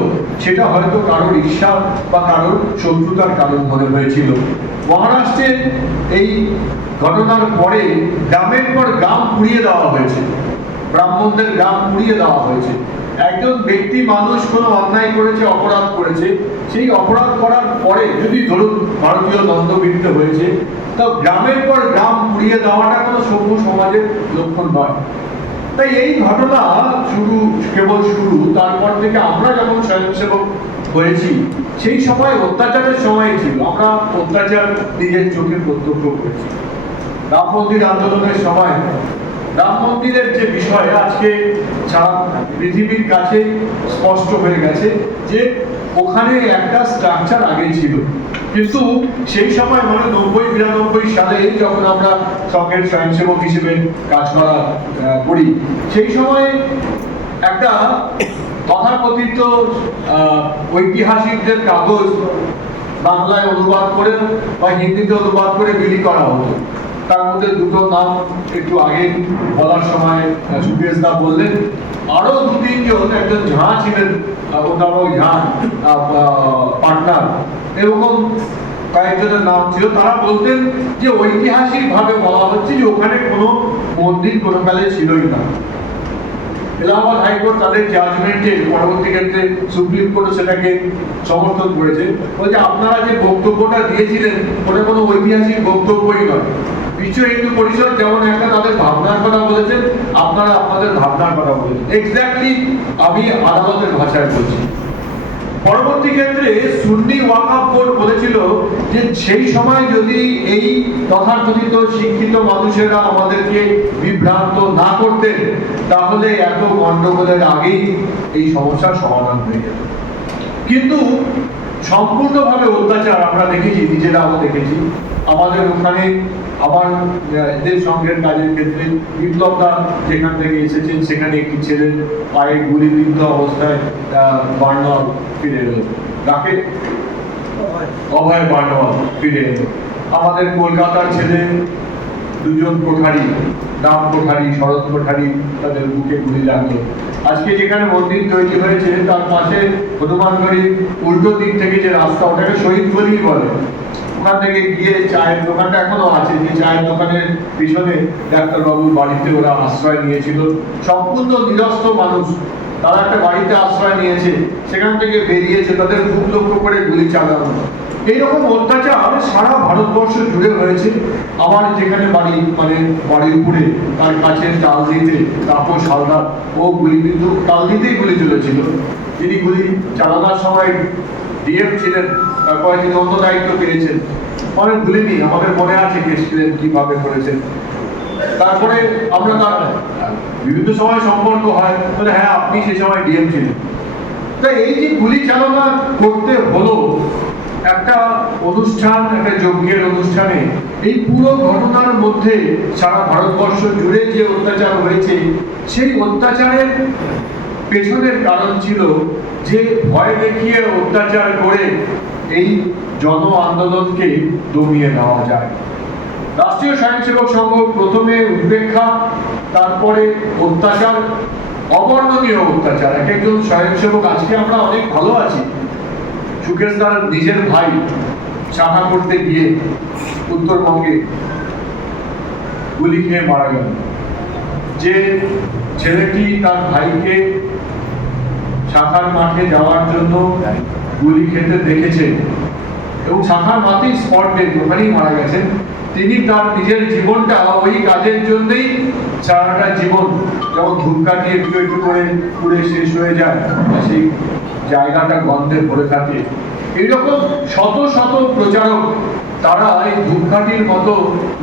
সেটা হয়তো কারোর ঈর্ষা বা কারোর শত্রুতার কারণ মনে হয়েছিল। মহারাষ্ট্রের এই ঘটনার পরে গ্রামের পর গ্রাম পুড়িয়ে দেওয়া হয়েছে, ব্রাহ্মণদের গ্রাম পুড়িয়ে দেওয়া হয়েছে। একজন ব্যক্তি মানুষ কোনো অন্যায় করেছে, অপরাধ করেছে, সেই অপরাধ করার পরে যদি ধরুন ভারতীয় দণ্ডবিধিত হয়েছে, তা গ্রামের পর গ্রাম পুড়িয়ে দেওয়াটা কোনো সভ্য সমাজের লক্ষণ নয়। তাই এই ঘটনা কেবল শুরু। তারপর থেকে আমরা যখন স্বয়ংসেবক হয়েছি, সেই সময় অত্যাচারের সময় ছিল, আমরা অত্যাচার নিজের চোখে প্রত্যক্ষ করেছি। রাম মন্দির আন্দোলনের সময় রাম মন্দিরের যে বিষয় আজকে সারা পৃথিবীর কাছে স্পষ্ট হয়ে গেছে যে ওখানে একটা স্ট্রাকচার আগে ছিল, কিন্তু সেই সময় মানে 90-92 সালে যখন আমরা সংঘের স্বয়ংসেবক হিসেবে কাজ করি, সেই সময় একটা তথাকথিত ঐতিহাসিকদের কাগজ বাংলায় অনুবাদ করে বা হিন্দিতে অনুবাদ করে বিলি করা হতো। তার মধ্যে দুটো নাম একটু আগে বলার সময় সুকেশ দা বললেন, আরো দু তিনজন, একজন ঝা ছিলেন, ওনারও ঝা পার্টনার, এরকম কয়েকজনের নাম ছিল। তারা বলতেন যে ঐতিহাসিক ভাবে বলা হচ্ছে যে ওখানে কোনো মন্দির কোনো কালে ছিলই না। এলাহাবাদ হাইকোর্ট তাদের জাজমেন্টে পরবর্তী ক্ষেত্রে সুপ্রিম কোর্ট সেটাকে সমর্থন করেছে, বলছে আপনারা যে বক্তব্যটা দিয়েছিলেন ওটা কোনো ঐতিহাসিক বক্তব্যই নয়। বিশ্ব হিন্দু পরিষদ যেমন একটা তাদের ভাবনার কথা বলেছেন, আপনারা আপনাদের ভাবনার কথা বলেছেন। এক্স্যাক্টলি আমি আদালতের ভাষায় বলছি। পরবর্তী ক্ষেত্রে সুন্নি ওয়াকফ বোর্ড বলেছিল যে সেই সময় যদি এই তথাকথিত শিক্ষিত মানুষেরা আমাদেরকে বিভ্রান্ত না করতেন তাহলে এত গন্ডগোলের আগেই এই সমস্যার সমাধান হয়ে যেত। কিন্তু সম্পূর্ণভাবে অত্যাচার আমরা দেখেছি, নিজেরাও দেখেছি। আমাদের ওখানে আবার এদের সঙ্গে কাজের ক্ষেত্রে বিপ্লবদা যেখান থেকে এসেছেন সেখানে একটি ছেলে পায়ে গুলিবিদ্ধ অবস্থায় বার্নওয়াল ফিরে এলো, তাকে অভয় বার্নওয়াল ফিরে এলো। আমাদের কলকাতার ছেলে দুজন কোঠারি, রাম কোঠারি, শরৎ কোঠারি, তাদের বুকে গুলি লাগলো। আজকে যেখানে মন্দির তৈরি হয়েছে তার পাশে হনুমানগড়ির উল্টো দিক থেকে যে রাস্তা, ওটাকে শহীদ গলি বলে, ওখান থেকে গিয়ে চায়ের দোকানটা এখনো আছে, যে চায়ের দোকানের পিছনে ডাক্তারবাবুর বাড়িতে ওরা আশ্রয় নিয়েছিল। সম্পূর্ণ নিরস্ত্র মানুষ, তারা একটা বাড়িতে আশ্রয় নিয়েছে, সেখান থেকে বেরিয়েছে, তাদের বুক লক্ষ্য করে গুলি চালানো। এইরকম অত্যাচার সারা ভারতবর্ষ জুড়ে হয়েছে। আমার যেখানে বাড়ি, মানে বাড়ির উপরে তার কাছে তালদিতে তাপস হালদার, ও গুলিবিদ্ধ, তালদিতেই গুলি চলেছিল। তিনি গুলি চালানোর সময় ডিএম ছিলেন, তারপরে তিনি অন্য দায়িত্ব পেয়েছেন, অনেক ভুলিনি, আমাদের মনে আছে কেস কিভাবে করেছেন। তারপরে আমরা তার বিভিন্ন সময় সম্পর্ক হয়, বলে হ্যাঁ আপনি সেই সময় ডিএম ছিলেন। তাই এই যে গুলি চালনা করতে হলো একটা অনুষ্ঠান, একটা যজ্ঞের অনুষ্ঠানে, এই পুরো ঘটনার মধ্যে সারা ভারতবর্ষ জুড়ে যে অত্যাচার হয়েছে সেই অত্যাচারের পেছনের কারণ ছিল যে ভয় দেখিয়ে অত্যাচার করে এই জন আন্দোলনকে দমিয়ে দেওয়া যায়। রাষ্ট্রীয় স্বয়ংসেবক সংঘ প্রথমে উপেক্ষা, তারপরে অত্যাচার, অবর্ণনীয় অত্যাচার। এক একজন স্বয়ংসেবক, আজকে আমরা অনেক ভালো আছি, সুকেশ দার নিজের ভাই শাখা করতে গিয়ে উত্তরবঙ্গে গুলি খেয়ে মারা গেল। যে ছেলেটি তার ভাইকে শাখার মাঠে যাওয়ার জন্য গুলি খেতে দেখেছে এবং শাখার মাঠেই স্পট ডেড, ওখানেই মারা গেছেন, তিনি তার নিজের জীবনটা ওই কাজের জন্যই সারাটা জীবন, যেমন ধূপকাঠি একটু একটু করে পুড়ে শেষ হয়ে যায়, সেই জায়গাটা গন্ধে ভরে থাকে। এইরকম শত শত প্রচারক তারা এই ধূপকাঠির মতো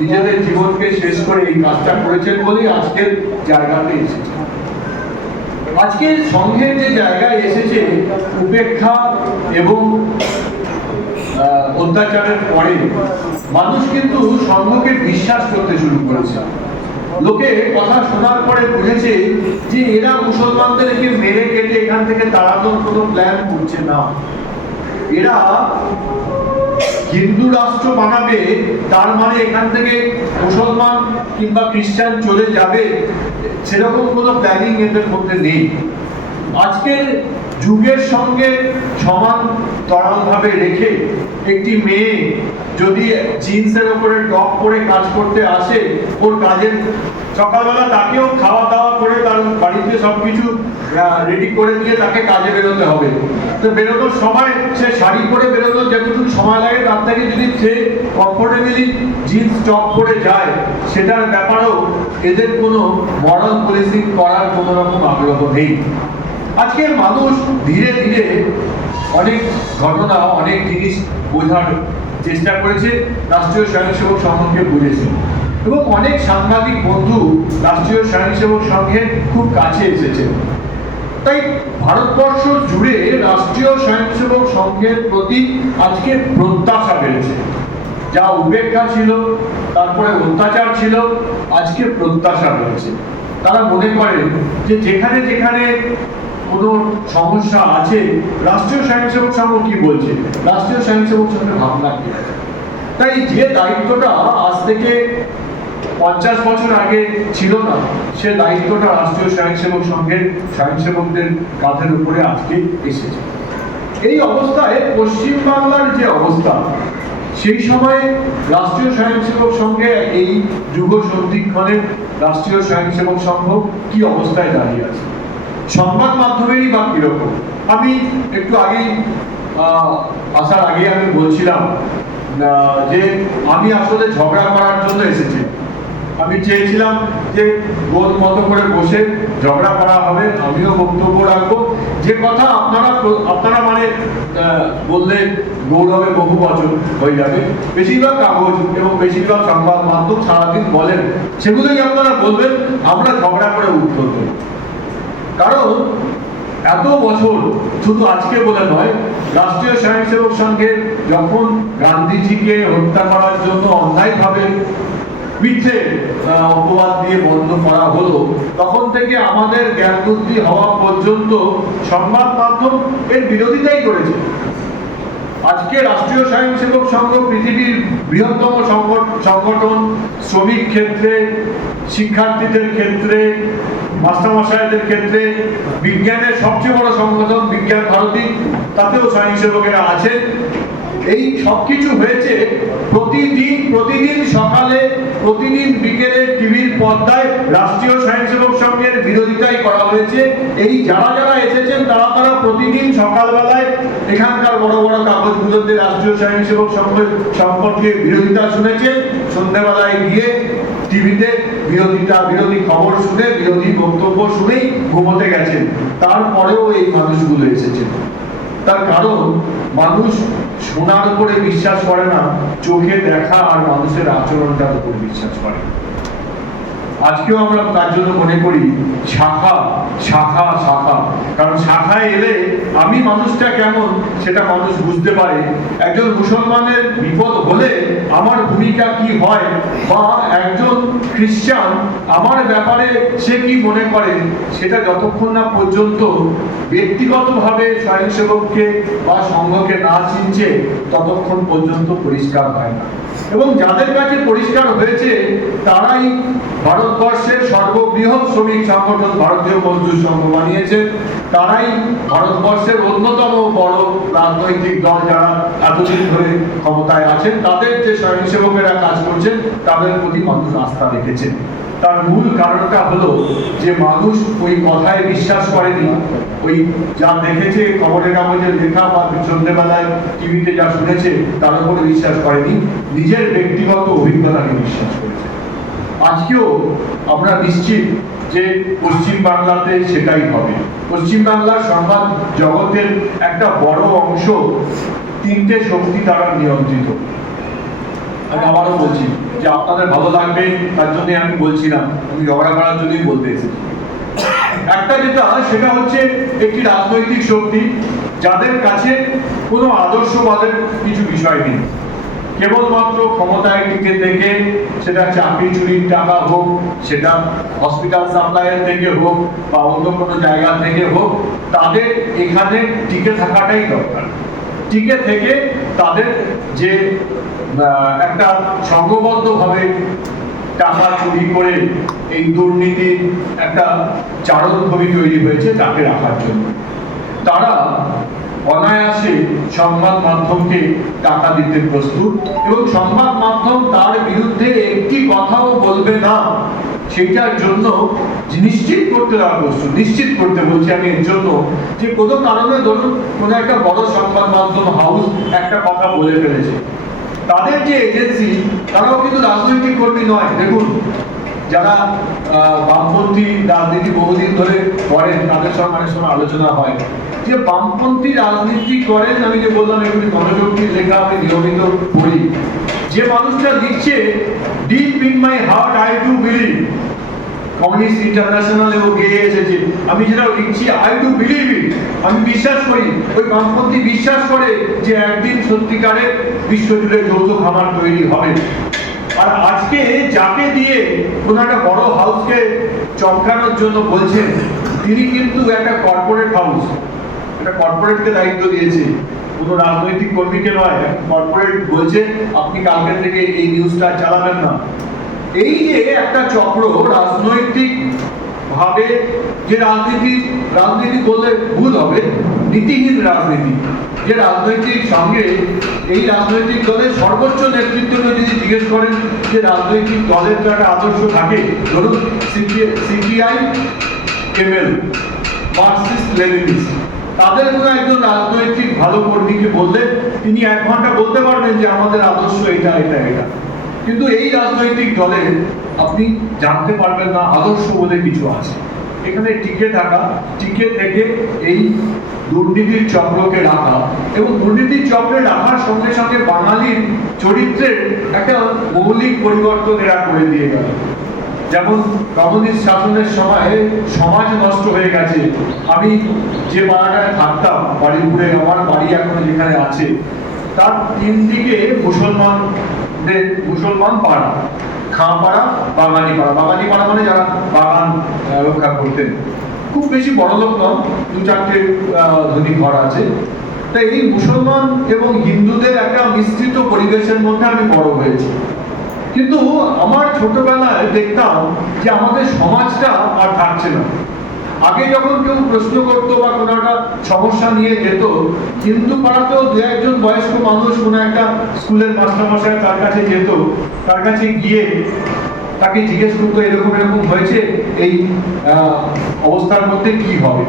নিজেদের জীবনকে শেষ করে এই কাজটা করেছেন বলেই আজকের জায়গাতে এসেছে। আজকে সংঘের যে জায়গায় এসেছে, উপেক্ষা এবং অত্যাচারের পরে মানুষ কিন্তু সংঘকে বিশ্বাস করতে শুরু করেছে। লোকে কথা শোনার পরে বুঝেছে যে এরা মুসলমানদেরকে মেরে কেটে এখান থেকে তাড়ানোর কোনো প্ল্যান করছে না, এরা হিন্দু রাষ্ট্র বানাবে, তার মানে এখান থেকে মুসলমান কিংবা খ্রিস্টান চলে যাবে, সেরকম কোনো প্ল্যানিং এদের মধ্যে নেই। আজকের যুগের সঙ্গে সমান তরলভাবে রেখে একটি মেয়ে যদি জিন্সের উপরে টপ পরে কাজ করতে আসে, ওর কাজের সকালবেলা তাকেও খাওয়া দাওয়া করে তার বাড়িতে সবকিছু রেডি করে দিয়ে তাকে কাজে বেরোতে হবে। তো বেরোনোর সময় সে শাড়ি পরে বেরোনোর যতটুকু সময় লাগে তার থেকে যদি সে কমফোর্টেবলি জিন্স টপ পরে যায়, সেটার ব্যাপারেও এদের কোনো মরাল পুলিশিং করার কোনো রকম আগ্রহ নেই। আজকের মানুষ ধীরে ধীরে অনেক ঘটনা, অনেক জিনিস বোঝার চেষ্টা করেছে, রাষ্ট্রীয় স্বয়ংসেবক সংঘকে বুঝেছে এবং অনেক সাংবাদিক বন্ধু রাষ্ট্রীয় স্বয়ংসেবক সংঘের খুব কাছে এসেছে। তাই ভারতবর্ষ জুড়ে রাষ্ট্রীয় স্বয়ংসেবক সংঘের প্রতি আজকে প্রত্যাশা বেড়েছে। যা উপেক্ষা ছিল, তারপরে অত্যাচার ছিল, আজকে প্রত্যাশা বেড়েছে। তারা মনে করে যে যেখানে যেখানে কোনো সমস্যা আছে, রাষ্ট্রীয় স্বয়ংসেবক সংঘ কি বলছে, রাষ্ট্রীয় স্বয়ংসেবক সংঘের ভাবনা কি। তাই যে দায়িত্বটা আজ থেকে 50 বছর আগে ছিল না, সে দায়িত্বটা রাষ্ট্রীয় স্বয়ংসেবক সংঘের স্বয়ংসেবকদের কাঁধের উপরে আজকে এসেছে। এই অবস্থায় পশ্চিমবাংলার যে অবস্থা, সেই সময় রাষ্ট্রীয় স্বয়ংসেবক সংঘে এই যুগ সন্ধিক্ষণে রাষ্ট্রীয় স্বয়ংসেবক সংঘ কি অবস্থায় দাঁড়িয়ে আছে, সংবাদ মাধ্যমেরই বা কিরকম। আমি একটু আগেই আসার আগে আমি বলছিলাম যে আমি আসলে ঝগড়া করার জন্য এসেছি। আমি চেয়েছিলাম যে গোল মতো করে বসে ঝগড়া করা হবে, আমিও বক্তব্য রাখবো। যে কথা আপনারা মানে বললে গৌরবে বহু বচন হয়ে যাবে, বেশিরভাগ কাগজ এবং বেশিরভাগ সংবাদ মাধ্যম সারাদিন বলেন, সেগুলোই আপনারা বলবেন, আমরা ঝগড়া করে উত্তর দেব। কারণ এত বছর, শুধু আজকে বলে নয়, রাষ্ট্রীয় স্বয়ংসেবক সংঘের যখন গান্ধীজিকে হত্যা করার জন্য অন্যায়ভাবে মিথ্যে অপবাদ দিয়ে বন্ধ করা হলো, তখন থেকে আমাদের জ্ঞান বুদ্ধি হওয়া পর্যন্ত সংবাদ মাধ্যম এর বিরোধিতাই করেছে। আজকে রাষ্ট্রীয় স্বয়ংসেবক সংঘ পৃথিবীর বৃহত্তম সংগঠন, শ্রমিক ক্ষেত্রে, শিক্ষার্থীদের ক্ষেত্রে, মাস্টারমশাইদের ক্ষেত্রে, বিজ্ঞানের সবচেয়ে বড় সংগঠন বিজ্ঞান ভারতী, তাতেও স্বয়ংসেবকেরা আছে। এই সবকিছু হয়েছে প্রতিদিন সকালে, প্রতিদিন বিকেলে টিভির পর্দায় রাষ্ট্রীয় স্বয়ংসেবক সংঘের বিরোধিতাই করা হয়েছে। এই যারা এসেছেন তারা প্রতিদিন সকালবেলায় এখানকার বড় বড় কাগজগুলোতে রাষ্ট্রীয় স্বয়ংসেবক সংঘ সম্পর্কে বিরোধিতা শুনেছেন, সন্ধ্যেবেলায় গিয়ে টিভিতে বিরোধী খবর শুনে, বিরোধী বক্তব্য শুনেই ঘুমোতে গেছেন। তারপরেও এই মানুষগুলো এসেছেন। তার কারণ মানুষ শোনার উপরে বিশ্বাস করে না, চোখে দেখা আর মানুষের আচরণটার উপর বিশ্বাস করে। আজকেও আমরা তার জন্য মনে করি শাখা শাখা শাখা, কারণ শাখায় এলে আমি মানুষটা কেমন সেটা মানুষ বুঝতে পারে। একজন মুসলমানের বিপদ হলে আমার ভূমিকা কি হয়, বা একজন খ্রিস্টান আমার ব্যাপারে সে কি মনে করে, সেটা যতক্ষণ না পর্যন্ত ব্যক্তিগতভাবে স্বয়ংসেবককে বা সংঘকে না চিনছে, ততক্ষণ পর্যন্ত পরিষ্কার হয় না। এবং যাদের কাছে পরিষ্কার হয়েছে তারাই ভারতবর্ষের সর্ববৃহৎ শ্রমিক সংগঠন ভারতীয় মজদুর সংঘ বানিয়েছে, তারাই ভারতবর্ষের অন্যতম বড় রাজনৈতিক দল যারা এতদিন ধরে ক্ষমতায় আছেন, তাদের যে স্বয়ংসেবকেরা কাজ করছেন তাদের প্রতি মানুষ আস্থা রেখেছে। তার মূল কারণটা হলো যে মানুষ ওই কথায় বিশ্বাস করেনি, ওই যা দেখেছে খবরের কাগজে লেখা বা সন্ধ্যেবেলায় টিভিতে যা শুনেছে তার উপরে বিশ্বাস করেনি, নিজের ব্যক্তিগত অভিজ্ঞতাকে বিশ্বাস করেছে। আজকেও আমরা নিশ্চিত যে পশ্চিম বাংলাতে সেটাই হবে। পশ্চিম বাংলার সংবাদ জগতের একটা বড় অংশ তিনটে শক্তি দ্বারা নিয়ন্ত্রিত। আমি আবারও বলছি যে আপনাদের ভালো লাগবে তার জন্য আমি বলছি না, আমি ঝগড়া করার জন্যই বলতে এসেছি। একটা যেটা, সেটা হচ্ছে একটি রাজনৈতিক শক্তি যাদের কাছে কোনো আদর্শবাদের কিছু বিষয় নেই, কেবলমাত্র ক্ষমতায় টিকে থেকে, সেটা চাকরি চুরির টাকা হোক, সেটা হসপিটাল সাপ্লাইয়ের থেকে হোক, বা অন্য কোনো জায়গা থেকে হোক, তাদের এখানে টিকে থাকাটাই দরকার। টিকে থেকে তাদের যে একটা সংঘবদ্ধভাবে টাকা চুরি করে এই দুর্নীতির একটা চারণভূমি তৈরি হয়েছে, তাকে রাখার জন্য তারা অনায়াসে সংবাদ মাধ্যমকে টাকা দিতে প্রস্তুত, এবং সংবাদ মাধ্যম তার বিরুদ্ধে একটি কথাও বলবে না, সেটার জন্য নিশ্চিত করতে দেওয়া প্রস্তুত। নিশ্চিত করতে বলছি আমি এর জন্য যে কোনো কারণে ধরুন কোনো একটা বড় সংবাদ মাধ্যম হাউস একটা কথা বলে ফেলেছে, তাদের যে এজেন্সি তারাও কিন্তু রাজনৈতিক কর্মী নয়। দেখুন, যারা বামপন্থী রাজনীতি বহুদিন ধরে করেন তাদের সঙ্গে অনেক সময় আলোচনা হয় যে বামপন্থী রাজনীতি করেন, আমি যে বললাম এগুলি গণশক্তির লেখা আমি নিয়মিত পড়ি, যে মানুষটা লিখছে deep in my heart I do believe, communist ইন্টারন্যাশনালে ও গিয়ে এসেছে, আমি যেটা লিখছি আই ডু বিলিভ ইট, আমি বিশ্বাস করি। ওই বামপন্থী বিশ্বাস করে যে একদিন সত্যিকারের বিশ্বজুড়ে যৌথ খামার তৈরি হবে। আর আজকে যাকে দিয়ে কোনো একটা বড় হাউসকে চমকানোর জন্য বলছেন, তিনি কিন্তু একটা কর্পোরেট হাউস, একটা কর্পোরেটকে দায়িত্ব দিয়েছে, কোনো রাজনৈতিক কর্মীকে নয়। কর্পোরেট বলছে আপনি কালকে থেকে এই নিউজটা চালাবেন না। এই যে একটা চক্র, রাজনৈতিক ভাবে যে রাজনীতি বললে ভুল হবে, নীতিহীন রাজনীতি, যে রাজনৈতিক সঙ্গে এই রাজনৈতিক দলের সর্বোচ্চ নেতৃত্বকে যদি জিজ্ঞেস করেন যে রাজনৈতিক দলের তো একটা আদর্শ থাকে, ধরুন সিপিআই এমএল, মার্কসিস্ট লেনিনিস্ট, তাদের কোনো একজন রাজনৈতিক ভালো কর্মীকে বললে তিনি 1 ঘন্টা বলতে পারবেন যে আমাদের আদর্শ এটা এটা এটা। কিন্তু এই রাজনৈতিক দলে আপনি জানতে পারবেন না আদর্শ বলে কিছু আছে। এখানে টিকে থাকা, টিকে থেকে এই দুর্নীতির চক্রকে রাখা, এবং দুর্নীতির চক্রে রাখার সঙ্গে সঙ্গে বাঙালির চরিত্রের একটা মৌলিক পরিবর্তন এরা করে দিয়ে গেল। যেমন কমিউনিস্ট শাসনের সময় সমাজ নষ্ট হয়ে গেছে। আমি যে পাড়াটায় থাকতাম, বাড়িপুরে, আমার বাড়ি এখনো যেখানে আছে, তার 3 দিকে মুসলমান পাড়া, খাঁ পাড়া, বাগানি পাড়া। বাগানি পাড়া মানে যারা বাগান রক্ষা করতেন, খুব বেশি বড় লোক নন, 2-4টে ধনী ঘর আছে। তাই এই মুসলমান এবং হিন্দুদের একটা মিশ্রিত পরিবেশের মধ্যে আমি বড় হয়েছি। কিন্তু আমার ছোটবেলায় দেখতাম যে আমাদের সমাজটা আর থাকছে না। আগে যখন কেউ প্রশ্ন করতো বা কোনো একটা সমস্যা নিয়ে যেত, হিন্দু পাড়াতেও 2-1জন বয়স্ক মানুষ কোনো একটা স্কুলের মাস্টারমশাই তার কাছে যেত, তার কাছে গিয়ে তাকে জিজ্ঞেস করতো এরকম এরকম হয়েছে, এই অবস্থার মধ্যে কি হবে।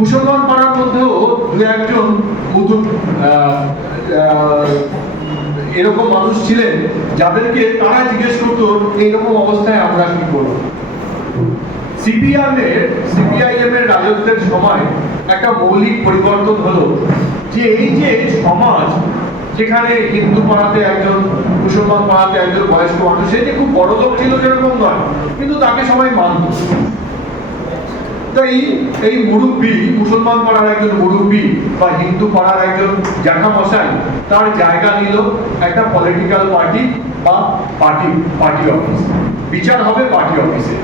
মুসলমান পাড়ার মধ্যেও 2-1জন এরকম মানুষ ছিলেন যাদেরকে তারা জিজ্ঞেস করতো এইরকম অবস্থায় আমরা কি করব। সিপিআইএম এর রাজত্বের সময় একটা মৌলিক পরিবর্তন হলো যে এই যে সমাজ, যেখানে হিন্দু পাড়াতে 1জন, মুসলমান পাড়াতে 1জন বয়স্ক মানুষ, সে যে খুব বড় লোক ছিল যেরকম নয়, কিন্তু তাকে সবাই মানত। তাই এই মুরব্বী, মুসলমান পাড়ার 1জন মুরব্বী বা হিন্দু পাড়ার 1জন জ্যাঠামশাই, তার জায়গা নিল একটা পলিটিক্যাল পার্টি বা পার্টি অফিস। বিচার হবে পার্টি অফিসে।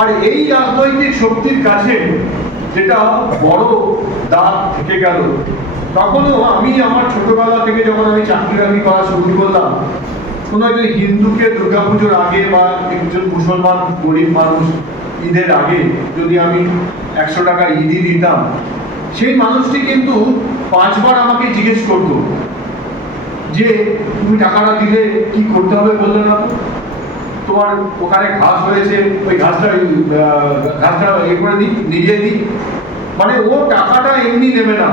আর এই রাজনৈতিক শক্তির কাছে যেটা বড় দাগ থেকে গেল, তখনও আমি আমার ছোটবেলা থেকে যখন আমি চাকরি বাকরি করা শুরু করলাম, কোনো একজন হিন্দুকে দুর্গাপুজোর আগে বা একজন মুসলমান গরিব মানুষ ঈদের আগে যদি আমি 100 টাকা ঈদই দিতাম, সেই মানুষটি কিন্তু 5 বার আমাকে জিজ্ঞেস করতো যে তুমি টাকাটা দিলে কি করতে হবে বললে না তো, তোমার ওখানে ঘাস হয়েছে, ওই ঘাসটা এ করে দিই, নিজে দিই। মানে ও টাকাটা এমনি নেবে না,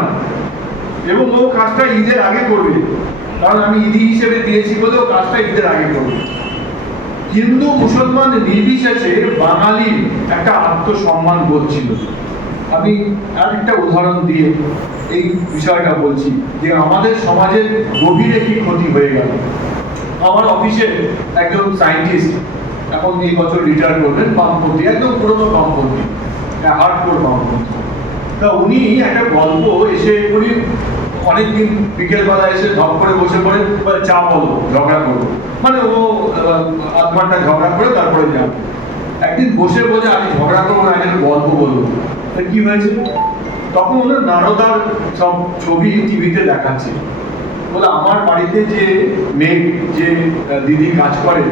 এবং ও কাজটা ঈদের আগে করবে, কারণ আমি ঈদি হিসেবে দিয়েছি বলে ও কাজটা ঈদের আগে করবে। হিন্দু মুসলমান নির্বিশেষে বাঙালির একটা আত্মসম্মান বোধ ছিল। আমি আরেকটা উদাহরণ দিয়ে এই বিষয়টা বলছি যে আমাদের সমাজের গভীরে কি ক্ষতি হয়ে গেল। আমার অফিসে একজন সায়েন্টিস্ট, এখন এই বছর রিটায়ার করবেন, বামপন্থী, একদম পুরনো বামপন্থী, হার্ডকোর বামপন্থী। তা উনি একটা গল্প এসে, উনি অনেকদিন বিকেলবেলা এসে ধপ করে বসে পড়ে, চা বলো, ঝগড়া করবো, মানে ও 1/2 ঘন্টা ঝগড়া করে তারপরে যান। একদিন বসে বলে আমি ঝগড়া করবো না, একটা গল্প বলবো। কি হয়েছে? তখন ওনার নারদার সব ছবি টিভিতে দেখাচ্ছে। বলে আমার বাড়িতে যে মেয়ে, যে দিদি কাজ করে,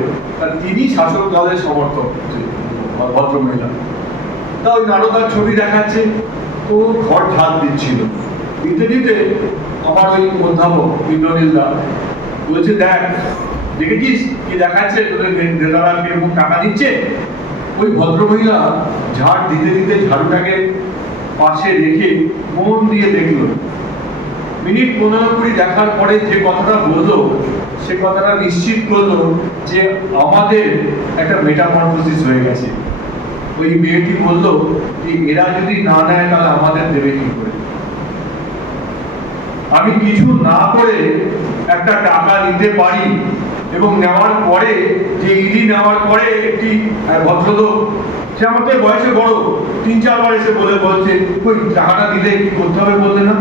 তিনি শাসক দলের সমর্থক, ভদ্রমহিলা। তা ওই নারদার ছবি দেখাচ্ছে, ও ঘর ঝাড় দিচ্ছিল, দিতে দিতে আমার ওই অধ্যাপক ইন্দ্রনীলদা বলছে, দেখ দেখেছিস কি দেখাচ্ছে, তোদের নেতারা কিরকম টাকা দিচ্ছে। ওই ভদ্রমহিলা ঝাড় দিতে দিতে ঝাড়ুটাকে পাশে রেখে মন দিয়ে দেখলো। মিনিট 15-20 দেখার পরে যে কথাটা বললো, সে কথাটা নিশ্চিত করলো যে আমাদের একটা মেটামরফোসিস হয়ে গেছে। ওই মেয়েটি বললো যে এরা যদি না নেয় তাহলে আমাদের দেবে কি করে। আমি কিছু না করে একটা টাকা নিতে পারি, এবং নেওয়ার পরে যে ইডি নেওয়ার পরে একটি ভদ্রলোক, সে আমাদের বয়সে বড়, 3-4 বার এসে বলছে ওই টাকাটা দিলে কি করতে হবে বললে না।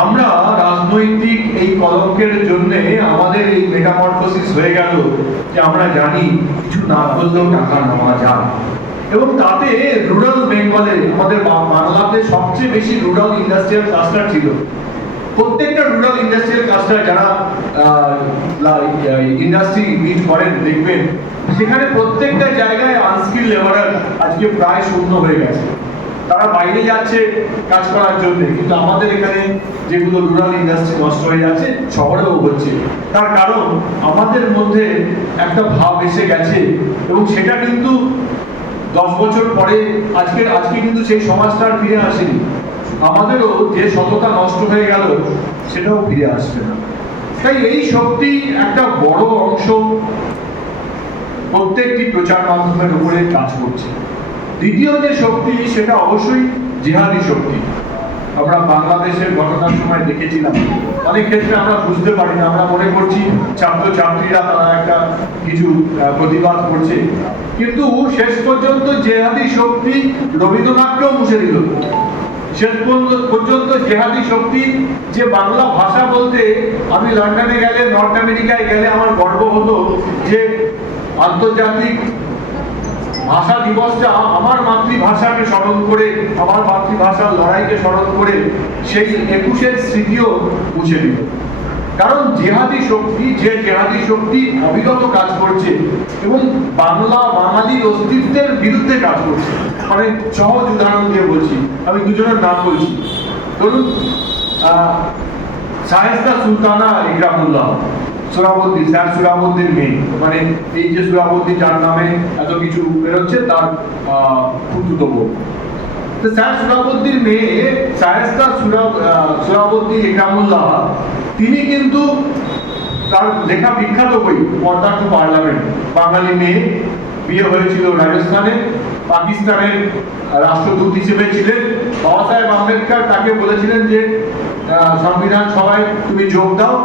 আমরা রাজনৈতিক এই কলঙ্কের জন্য আমাদের এই মেটামরফোসিস হয়ে গেল যে আমরা জানি কিছু না করলেও টাকা নেওয়া যায়, এবং তাতে রুরাল বেঙ্গলে আমাদের বাংলাতে সবচেয়ে বেশি রুরাল ইন্ডাস্ট্রিয়াল ক্লাস্টার ছিল। প্রত্যেকটা রুরাল ইন্ডাস্ট্রিয়াল ক্লাস্টার যারা ইন্ডাস্ট্রি মিট করেন দেখবেন সেখানে প্রত্যেকটা জায়গায় আনস্কিল লেবারার আজকে প্রায় শূন্য হয়ে গেছে। তারা বাইরে যাচ্ছে কাজ করার জন্য, কিন্তু আমাদের এখানে যেগুলো রুরাল ইন্ডাস্ট্রি নষ্ট হয়ে যাচ্ছে শহরেও হচ্ছে। তার কারণ আমাদের মধ্যে একটা ভাব এসে গেছে, এবং সেটা কিন্তু 10 বছর পরে আজকে কিন্তু সেই সমাজটা আর ফিরে আসেনি। আমাদেরও যে সততা নষ্ট হয়ে গেল সেটাও ফিরে আসবে না। তাই এই শক্তি একটা বড় অংশ প্রত্যেকটি প্রচার মাধ্যমের উপরে কাজ করছে। দ্বিতীয় যে শক্তি সেটা অবশ্যই জিহাদি শক্তি। আমরা বাংলাদেশের ঘটনার সময় দেখেছিলাম অনেক ক্ষেত্রে আমরা বুঝতে পারি না, আমরা মনে করছি ছাত্রছাত্রীরা তারা একটা কিছু প্রতিবাদ করছে, কিন্তু শেষ পর্যন্ত জেহাদি শক্তি রবীন্দ্রনাথকেও মুছে দিল। শেষ পর্যন্ত জেহাদি শক্তি যে বাংলা ভাষা বলতে, আমি লন্ডনে গেলে নর্থ আমেরিকায় গেলে আমার গর্ব হতো যে আন্তর্জাতিক ভাষা দিবসটা আমার মাতৃভাষাকে স্মরণ করে, আমার মাতৃভাষার লড়াইকে স্মরণ করে সেই 21-এর স্মৃতিও মুছে দিল। কারণ জেহাদি শক্তি অবিরত কাজ করছে এবং বাংলা বাঙালির অস্তিত্বের বিরুদ্ধে কাজ করছে। মানে সহজ উদাহরণ দিয়ে বলছি, আমি দুজনের নাম বলছি। ধরুন শায়েস্তা সুলতানা ইকরামুল্লাহ সোহরাওয়ার্দী, স্যার সোহরাওয়ার্দীর মেয়ে, মানে এই যে সোহরাওয়ার্দী যার নামে এত কিছু বেরোচ্ছে তার খুঁড়তুতো বোন। তো স্যার সোহরাওয়ার্দীর মেয়ে শায়েস্তা সোহরাওয়ার্দী ইকরামুল্লাহ, তিনি কিন্তু তার লেখা বিখ্যাত বই পর্দা টু পার্লামেন্ট, বাঙালি মেয়ে, বিয়ে হয়েছিল রাজস্থানে, পাকিস্তানের রাষ্ট্রদূত হিসেবে ছিলেন। বাবা সাহেব আম্বেদকর তাকে বলেছিলেন যে সংবিধান সভায় তুমি যোগ দাও,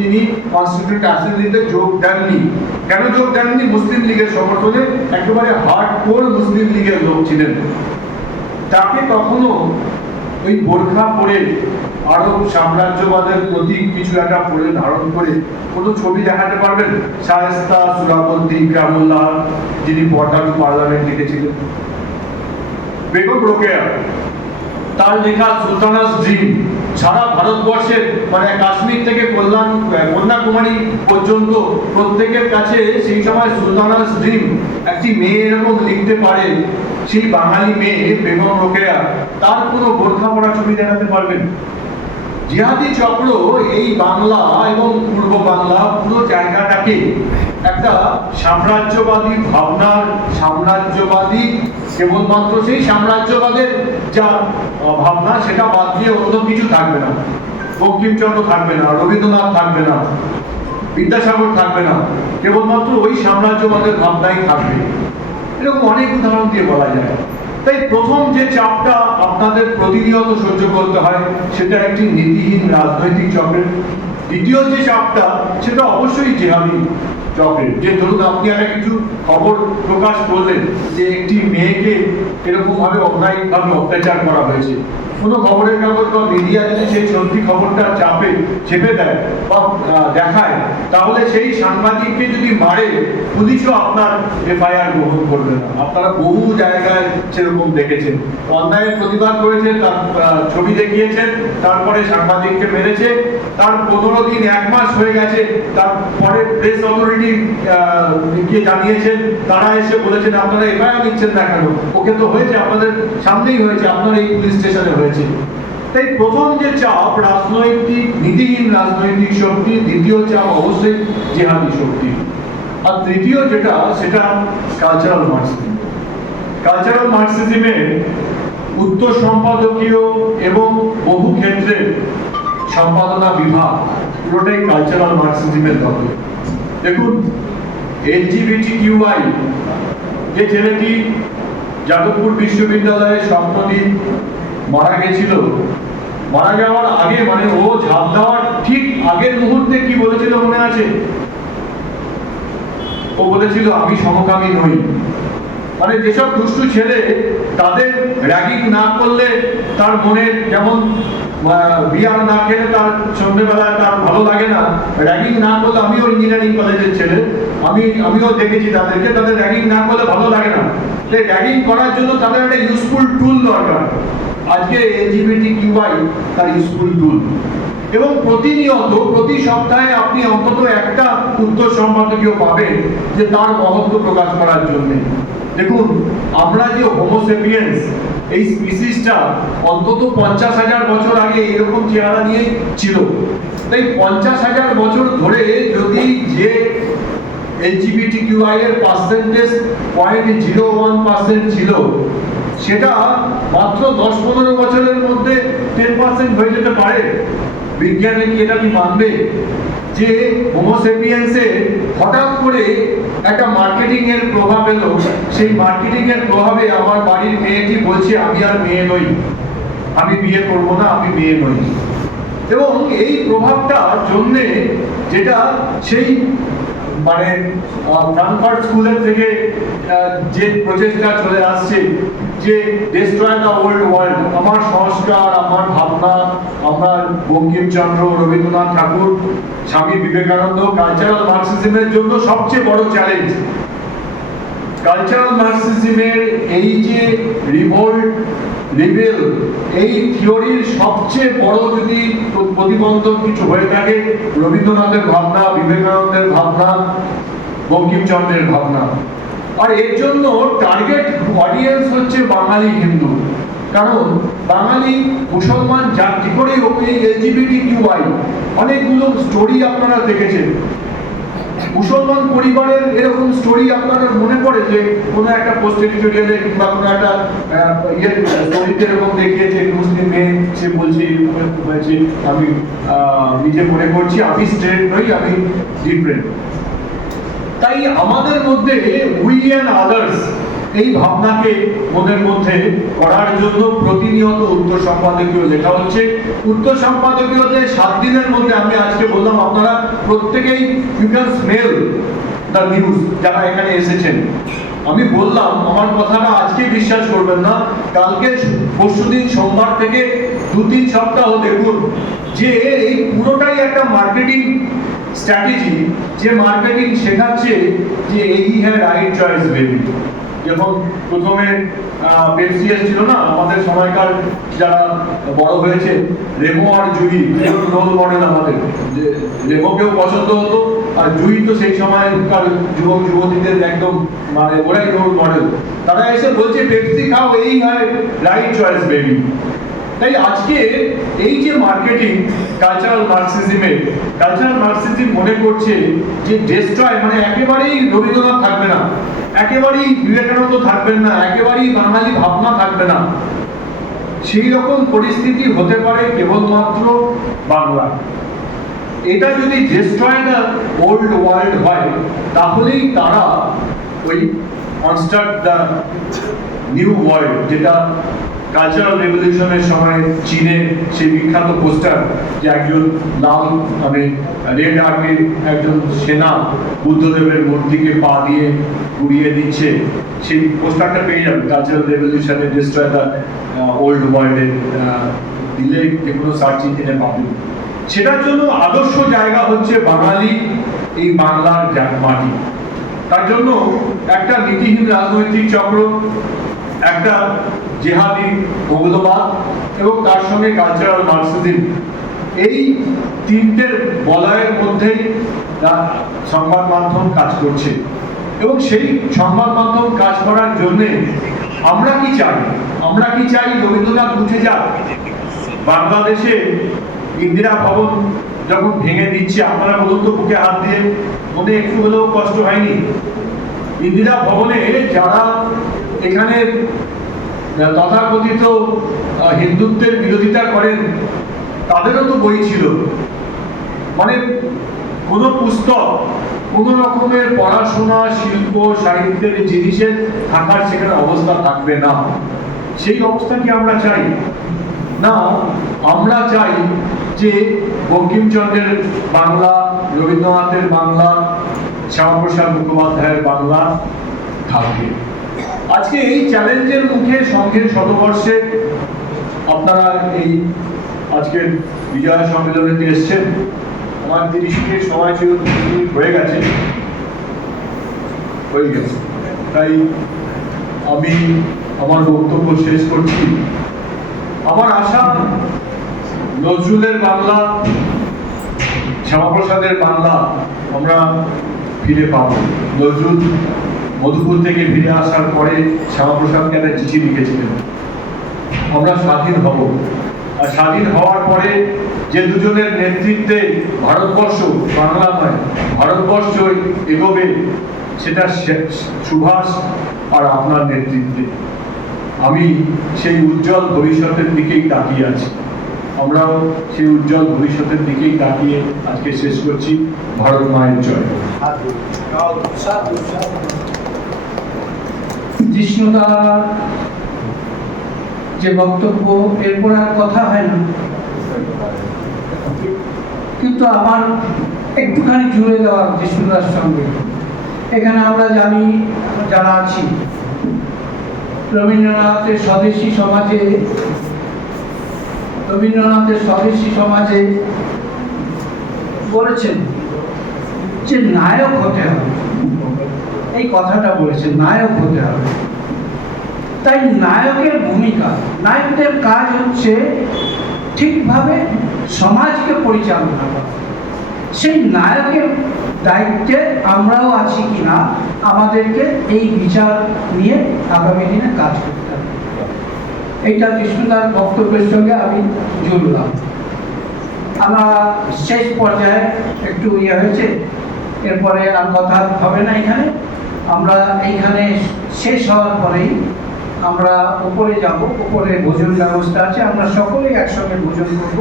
তিনি কনস্টিটিউয়েন্ট অ্যাসেম্বলিতে যোগ দেননি। কেন যোগ দেননি? মুসলিম লীগের সমর্থনে, একেবারে হার্ডকোর মুসলিম লীগের লোক ছিলেন। তাকে কখনো ওই বোরখা পরে আরব সাম্রাজ্যবাদের প্রতীক কিছু একটা পরে ধারণ করে কোনো ছবি দেখাতে পারবেন? শায়েস্তা সোহরাওয়ার্দী ইকরামুল্লাহ, যিনি পর্দা টু পার্লামেন্ট লিখেছিলেন। বেগম রোকেয়া, তার লেখা সুলতানাস ড্রিম সারা ভারতবর্ষের, মানে কাশ্মীর থেকে কন্যাকুমারী পর্যন্ত প্রত্যেকের কাছে সেই সময় সুলতানাস ড্রিম, একটি মেয়ে এরকম লিখতে পারে, সেই বাঙালি মেয়ে বেগম রোকেয়া, তার কোনো বোরখা পরা ছবি দেখাতে পারবেন? জিহাদি চক্র এই বাংলা এবং পূর্ব বাংলা পুরো জায়গাটাকে একটা সাম্রাজ্যবাদী ভাবনার, সাম্রাজ্যবাদী কেবলমাত্র সেই সাম্রাজ্যবাদের যা ভাবনা সেটা বাদ দিয়ে অন্য কিছু থাকবে না। বঙ্কিমচন্দ্র থাকবে না, রবীন্দ্রনাথ থাকবে না, বিদ্যাসাগর থাকবে না, কেবলমাত্র ওই সাম্রাজ্যবাদের ভাবনাই থাকবে। এরকম অনেক উদাহরণ দিয়ে বলা যায়। তাই প্রথম যে চাপটা আপনাদের প্রতিনিয়ত সহ্য করতে হয় সেটা একটি নীতিহীন রাজনৈতিক চক্রের। দ্বিতীয় যে চাপটা সেটা অবশ্যই জিহাদি চক্রের। যে ধরুন আপনি একটা কিছু খবর প্রকাশ করলেন যে একটি মেয়েকে এরকম ভাবে অন্যায়ভাবে অত্যাচার করা হয়েছে, কোনো খবরের কাগজ বা মিডিয়া যদি সেই সত্যি খবরটা চেপে দেয় বা দেখায়, তাহলে সেই সাংবাদিককে যদি মারে পুলিশও আপনার এফআইআর গ্রহণ করবে না। আপনারা বহু জায়গায় সেরকম দেখেছেন, অন্যায়ের প্রতিবাদ করেছেন, তার ছবি দেখিয়েছেন, তারপরে সাংবাদিককে মেরেছে, তার 15 দিন 1 মাস হয়ে গেছে, তারপরে প্রেস অথরিটি কে জানিয়েছেন, তারা এসে বলেছেন আপনারা এফআইআর নিচ্ছেন না কেন? ওকে তো হয়েছে, আপনাদের সামনেই হয়েছে, আপনার এই পুলিশ স্টেশনে হয়েছে। তাই প্রথম যে চাপ রাজনৈতিক, নীতিহীন রাজনৈতিক শক্তি, দ্বিতীয় চাপ অবশ্যই জিহাদি শক্তি, আর তৃতীয় যেটা সেটা কালচারাল মার্কসিজম। কালচারাল মার্কসিজমে উত্তর সম্পাদকীয় এবং বহু ক্ষেত্রে সম্পাদনা বিভাগ পুরোটাই কালচারাল মার্কসিজমের দখলে। দেখুন LGBTQI, যে ছেলেটি যাদবপুর বিশ্ববিদ্যালয়ে স্বপ্নদীপ মারা গেছিল, মারা যাওয়ার আগে, মানে ও ঝাঁপ দেওয়ার ঠিক আগের মুহূর্তে কি বলেছিল মনে আছে? ও বলেছিল আমি সমকামী নই। মানে যেসব দুষ্টু ছেলে, তাদের র্যাগিং না করলে তার মনে যেমন বিয়ার না খেলে তার সন্ধ্যেবেলায় তার ভালো লাগে না, র্যাগিং না করলে, আমিও ইঞ্জিনিয়ারিং কলেজের ছেলে, আমিও দেখেছি তাদেরকে, তাদের র্যাগিং না করলে ভালো লাগে না। র্যাগিং করার জন্য তাদের একটা ইউজফুল টুল দরকার। আজকে LGBTQI তার ইউজফুল টুল। এবং প্রতিনিয়ত প্রতি সপ্তাহে আপনি অন্তত একটা উত্তর সম্পাদকীয় পাবেন যে তার মহত্ব প্রকাশ করার জন্য। দেখুন, আমরা যে হোমোসেপিয়েন্স, এই স্পিসিসটা অন্তত 50,000 বছর আগে এরকম চেহারা নিয়ে ছিল। তাই 50,000 বছর ধরে যদি যে LGBTQI এর পার্সেন্টেজ 0.01% ছিল, সেটা মাত্র 10-15 বছরের মধ্যে 10% হয়ে যেতে পারে। বিজ্ঞানে কি এটা কি মানবে যে হোমোসেপিয়েন্সে হঠাৎ করে একটা মার্কেটিং এর প্রভাব এলো, সেই মার্কেটিং এর প্রভাবে আমার বাড়ির মেয়েটি বলছে আমি আর মেয়ে নই, আমি বিয়ে করব না, আমি মেয়ে নই। এবং এই প্রভাবটার জন্য যেটা সেই মানে ফ্রাঙ্কফার্ট স্কুলের থেকে যে প্রচেষ্টা চলে আসছে যে ডেস্ট্রয় দ্য ওল্ড ওয়ার্ল্ড, আমার সংস্কার, আমার ভাবনা, আমার বঙ্কিমচন্দ্র, রবীন্দ্রনাথ ঠাকুর, স্বামী বিবেকানন্দ, কালচারাল মার্কসিজমের জন্য সবচেয়ে বড় চ্যালেঞ্জ। কালচারাল মার্কসিজমের এই যে রিভোল্ট, রিবেল, এই থিওরির সবচেয়ে বড় যদি প্রতিবন্ধক কিছু হয়ে থাকে রবীন্দ্রনাথের ভাবনা, বিবেকানন্দের ভাবনা, বঙ্কিমচন্দ্রের ভাবনা। আর এর জন্য টার্গেট অডিয়েন্স হচ্ছে বাঙালি হিন্দু। কারণ বাঙালি মুসলমান জাতি করেই এই LGBTQI অনেকগুলো স্টোরি আপনারা দেখেছেন। মুসলমান পরিবারের এরকম স্টোরি আপনাদের মনে পড়ে যে কোনো একটা পোস্ট এডিটোরিয়ালে কিংবা কোনো একটা স্টোরিতে এরকম দেখিয়েছে মুসলিম মেয়ে, সে বলছে এরকম হয়েছে, আমি নিজে মনে করছি আমি স্ট্রেট নই, আমি ডিফারেন্ট। তাই আমাদের মধ্যে উই অ্যান্ড আদার্স এই ভাবনাকে মনের মধ্যে করার জন্য প্রতিনিয়ত উত্তর সম্পাদকীয় লেখা হচ্ছে। উত্তর সম্পাদকীয়তে 7 দিনের মধ্যে, আমি আজকে বললাম আপনারা প্রত্যেকেই you can smell the news যারা এখানে এসেছেন। আমি বললাম আমার কথাটা আজকে বিশ্বাস করবেন না, কালকে পরশুদিন সোমবার থেকে 2-3 সপ্তাহ দেখুন যে এই পুরোটাই একটা মার্কেটিং স্ট্র্যাটেজি, যে মার্কেটিং শেখাচ্ছে যে এই হ্যাঁ রাইট চয়েস বেবি। যখন প্রথমে পেপসি ছিল না, আমাদের সময়কার যারা বড় হয়েছে, রেমো আর জুহি রোল মডেল আমাদের, যে রেমোকেও পছন্দ হতো আর জুহি তো সেই সময়কার যুবক যুবতীদের একদম মানে ওরাই রোল মডেল। তারা এসে বলছে পেপসি খাও, এই হয় রাইট চয়েস বেবি। তাই আজকে এই যে মার্কেটিং কালচারাল মার্কসিজম মনে করছে যে ডেস্ট্রয় মানে একেবারেই রবীন্দ্রনাথ থাকবে না, একেবারেই বিবেকানন্দ থাকবেন না, একেবারেই বাঙালি ভাবনা থাকবে না। সেই রকম পরিস্থিতি হতে পারে কেবলমাত্র বাংলা। এটা যদি ডেস্ট্রয় দ্য ওল্ড ওয়ার্ল্ড হয়, তাহলেই তারা ওই কনস্ট্রাক্ট দ্য নিউ ওয়ার্ল্ড, যেটা কালচারাল রেভলিউশনের সময় চীনে সেই বিখ্যাত পোস্টার, যে একজন লাল মানে রেড আর্মির একজন সেনা বুদ্ধদেবের মূর্তিকে পা দিয়ে উড়িয়ে দিচ্ছে, সেই পোস্টারটা পেয়ে যাবে কালচারাল রেভলিউশনে ডেস্ট্রয় দ্য ওল্ড ওয়ার্ল্ডে দিলে যে কোনো সার্চ ইঞ্জিনে পাবেন। সেটার জন্য আদর্শ জায়গা হচ্ছে বাঙালি, এই বাংলার মাটি। তার জন্য একটা নীতিহীন রাজনৈতিক চক্র, একটা জেহাদি মৌলবাদ এবং তার সঙ্গে কালচারাল মার্কসিজম, এই তিনটের বলয়ের মধ্যেই সংবাদ মাধ্যম কাজ করছে। এবং সেই সংবাদ মাধ্যম কাজ করার জন্যে আমরা কি চাই? আমরা কি চাই রবীন্দ্রনাথ উঠে যাক? বাংলাদেশে ইন্দিরা ভবন যখন ভেঙে দিচ্ছে, আপনারা বলুন তো বুকে হাত দিয়ে, মনে একটু হলেও কষ্ট হয়নি? ইন্দিরা ভবনে যারা এখানে তথাকথিত হিন্দুত্বের বিরোধিতা করেন, তাদেরও তো বই ছিল। মানে কোনো পুস্তক, কোনো রকমের পড়াশোনা, শিল্প, সাহিত্যের জিনিসের থাকার সেখানে অবস্থা থাকবে না। সেই অবস্থা কি আমরা চাই? না, আমরা চাই যে বঙ্কিমচন্দ্রের বাংলা, রবীন্দ্রনাথের বাংলা, শ্যামাপ্রসাদ মুখোপাধ্যায়ের বাংলা থাকবে। আজকে এই চ্যালেঞ্জের মুখে সংঘের শতবর্ষে আপনারা এই আজকের বিজয়া সম্মেলনে এসছেন। আমার 30 মিনিট সময় ছিল, 30 মিনিট হয়ে গেছে। তাই আমি আমার বক্তব্য শেষ করছি। আমার আশা নজরুলের বাংলা, শ্যামাপ্রসাদের বাংলা আমরা ফিরে পাব। নজরুল মধুপুর থেকে ফিরে আসার পরে শ্যামাপ্রসাদকে একটা চিঠি লিখেছিলেন, আমরা স্বাধীন হব। আর স্বাধীন হওয়ার পরে যে দুজনের নেতৃত্বে ভারতবর্ষ, বাংলা নয় ভারতবর্ষ এগোবে, সেটা সুভাষ আর আপনার নেতৃত্বে। আমি সেই উজ্জ্বল ভবিষ্যতের দিকেই তাকিয়ে আছি। আমরাও সেই উজ্জ্বল ভবিষ্যতের দিকেই তাকিয়ে আজকে শেষ করছি। ভারত মায়ের জয়। জিষ্ণুদা যে বক্তব্য, এরপর আর কথা হয় না, কিন্তু আমার একটুখানি জুড়ে দেওয়ার জিষ্ণুদার সঙ্গে। এখানে আমরা জানি, যারা আছি, রবীন্দ্রনাথের স্বদেশী সমাজে বলেছেন যে নায়ক হতে হবে। এই কথাটা বলেছেন, নায়ক হতে হবে। তাই নায়কের ভূমিকা, নায়কদের কাজ হচ্ছে ঠিকভাবে সমাজকে পরিচালনা করা। সেই নায়কের দায়িত্বে আমরাও আছি কিনা, আমাদেরকে এই বিচার নিয়ে আগামী দিনে কাজ করতে হবে। এইটা কৃষ্ণদার বক্তব্যের সঙ্গে আমি জুড়লাম। আমরা শেষ পর্যায়ে একটু হয়েছে, এরপরে আর কথা হবে না এখানে। আমরা এইখানে শেষ হওয়ার পরেই আমরা উপরে যাব। উপরে ভোজন ব্যবস্থা আছে, আমরা সকলেই একসঙ্গে ভোজন করব।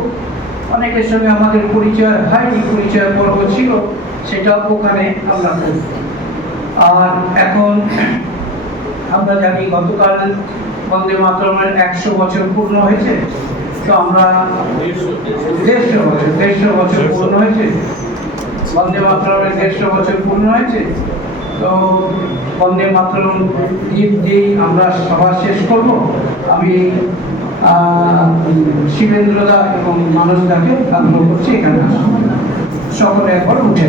অনেকের সঙ্গে আমাদের পরিচয় হয়নি, পরিচয় পর্ব ছিল, সেটা ওখানে আমরা করব। আর এখন আমরা জানি গতকাল বন্দে মাতরমের 100 বছর পূর্ণ হয়েছে। তো আমরা 150 বছর পূর্ণ হয়েছে, বন্দে মাতরমের 150 বছর পূর্ণ হয়েছে। তো বন্দে মাতরম গীত দিয়েই আমরা সভা শেষ করব। আমি শিবেন্দ্রদা এবং মানসদাকে আগ্রহ করছি এখানে সকলে একবার উঠে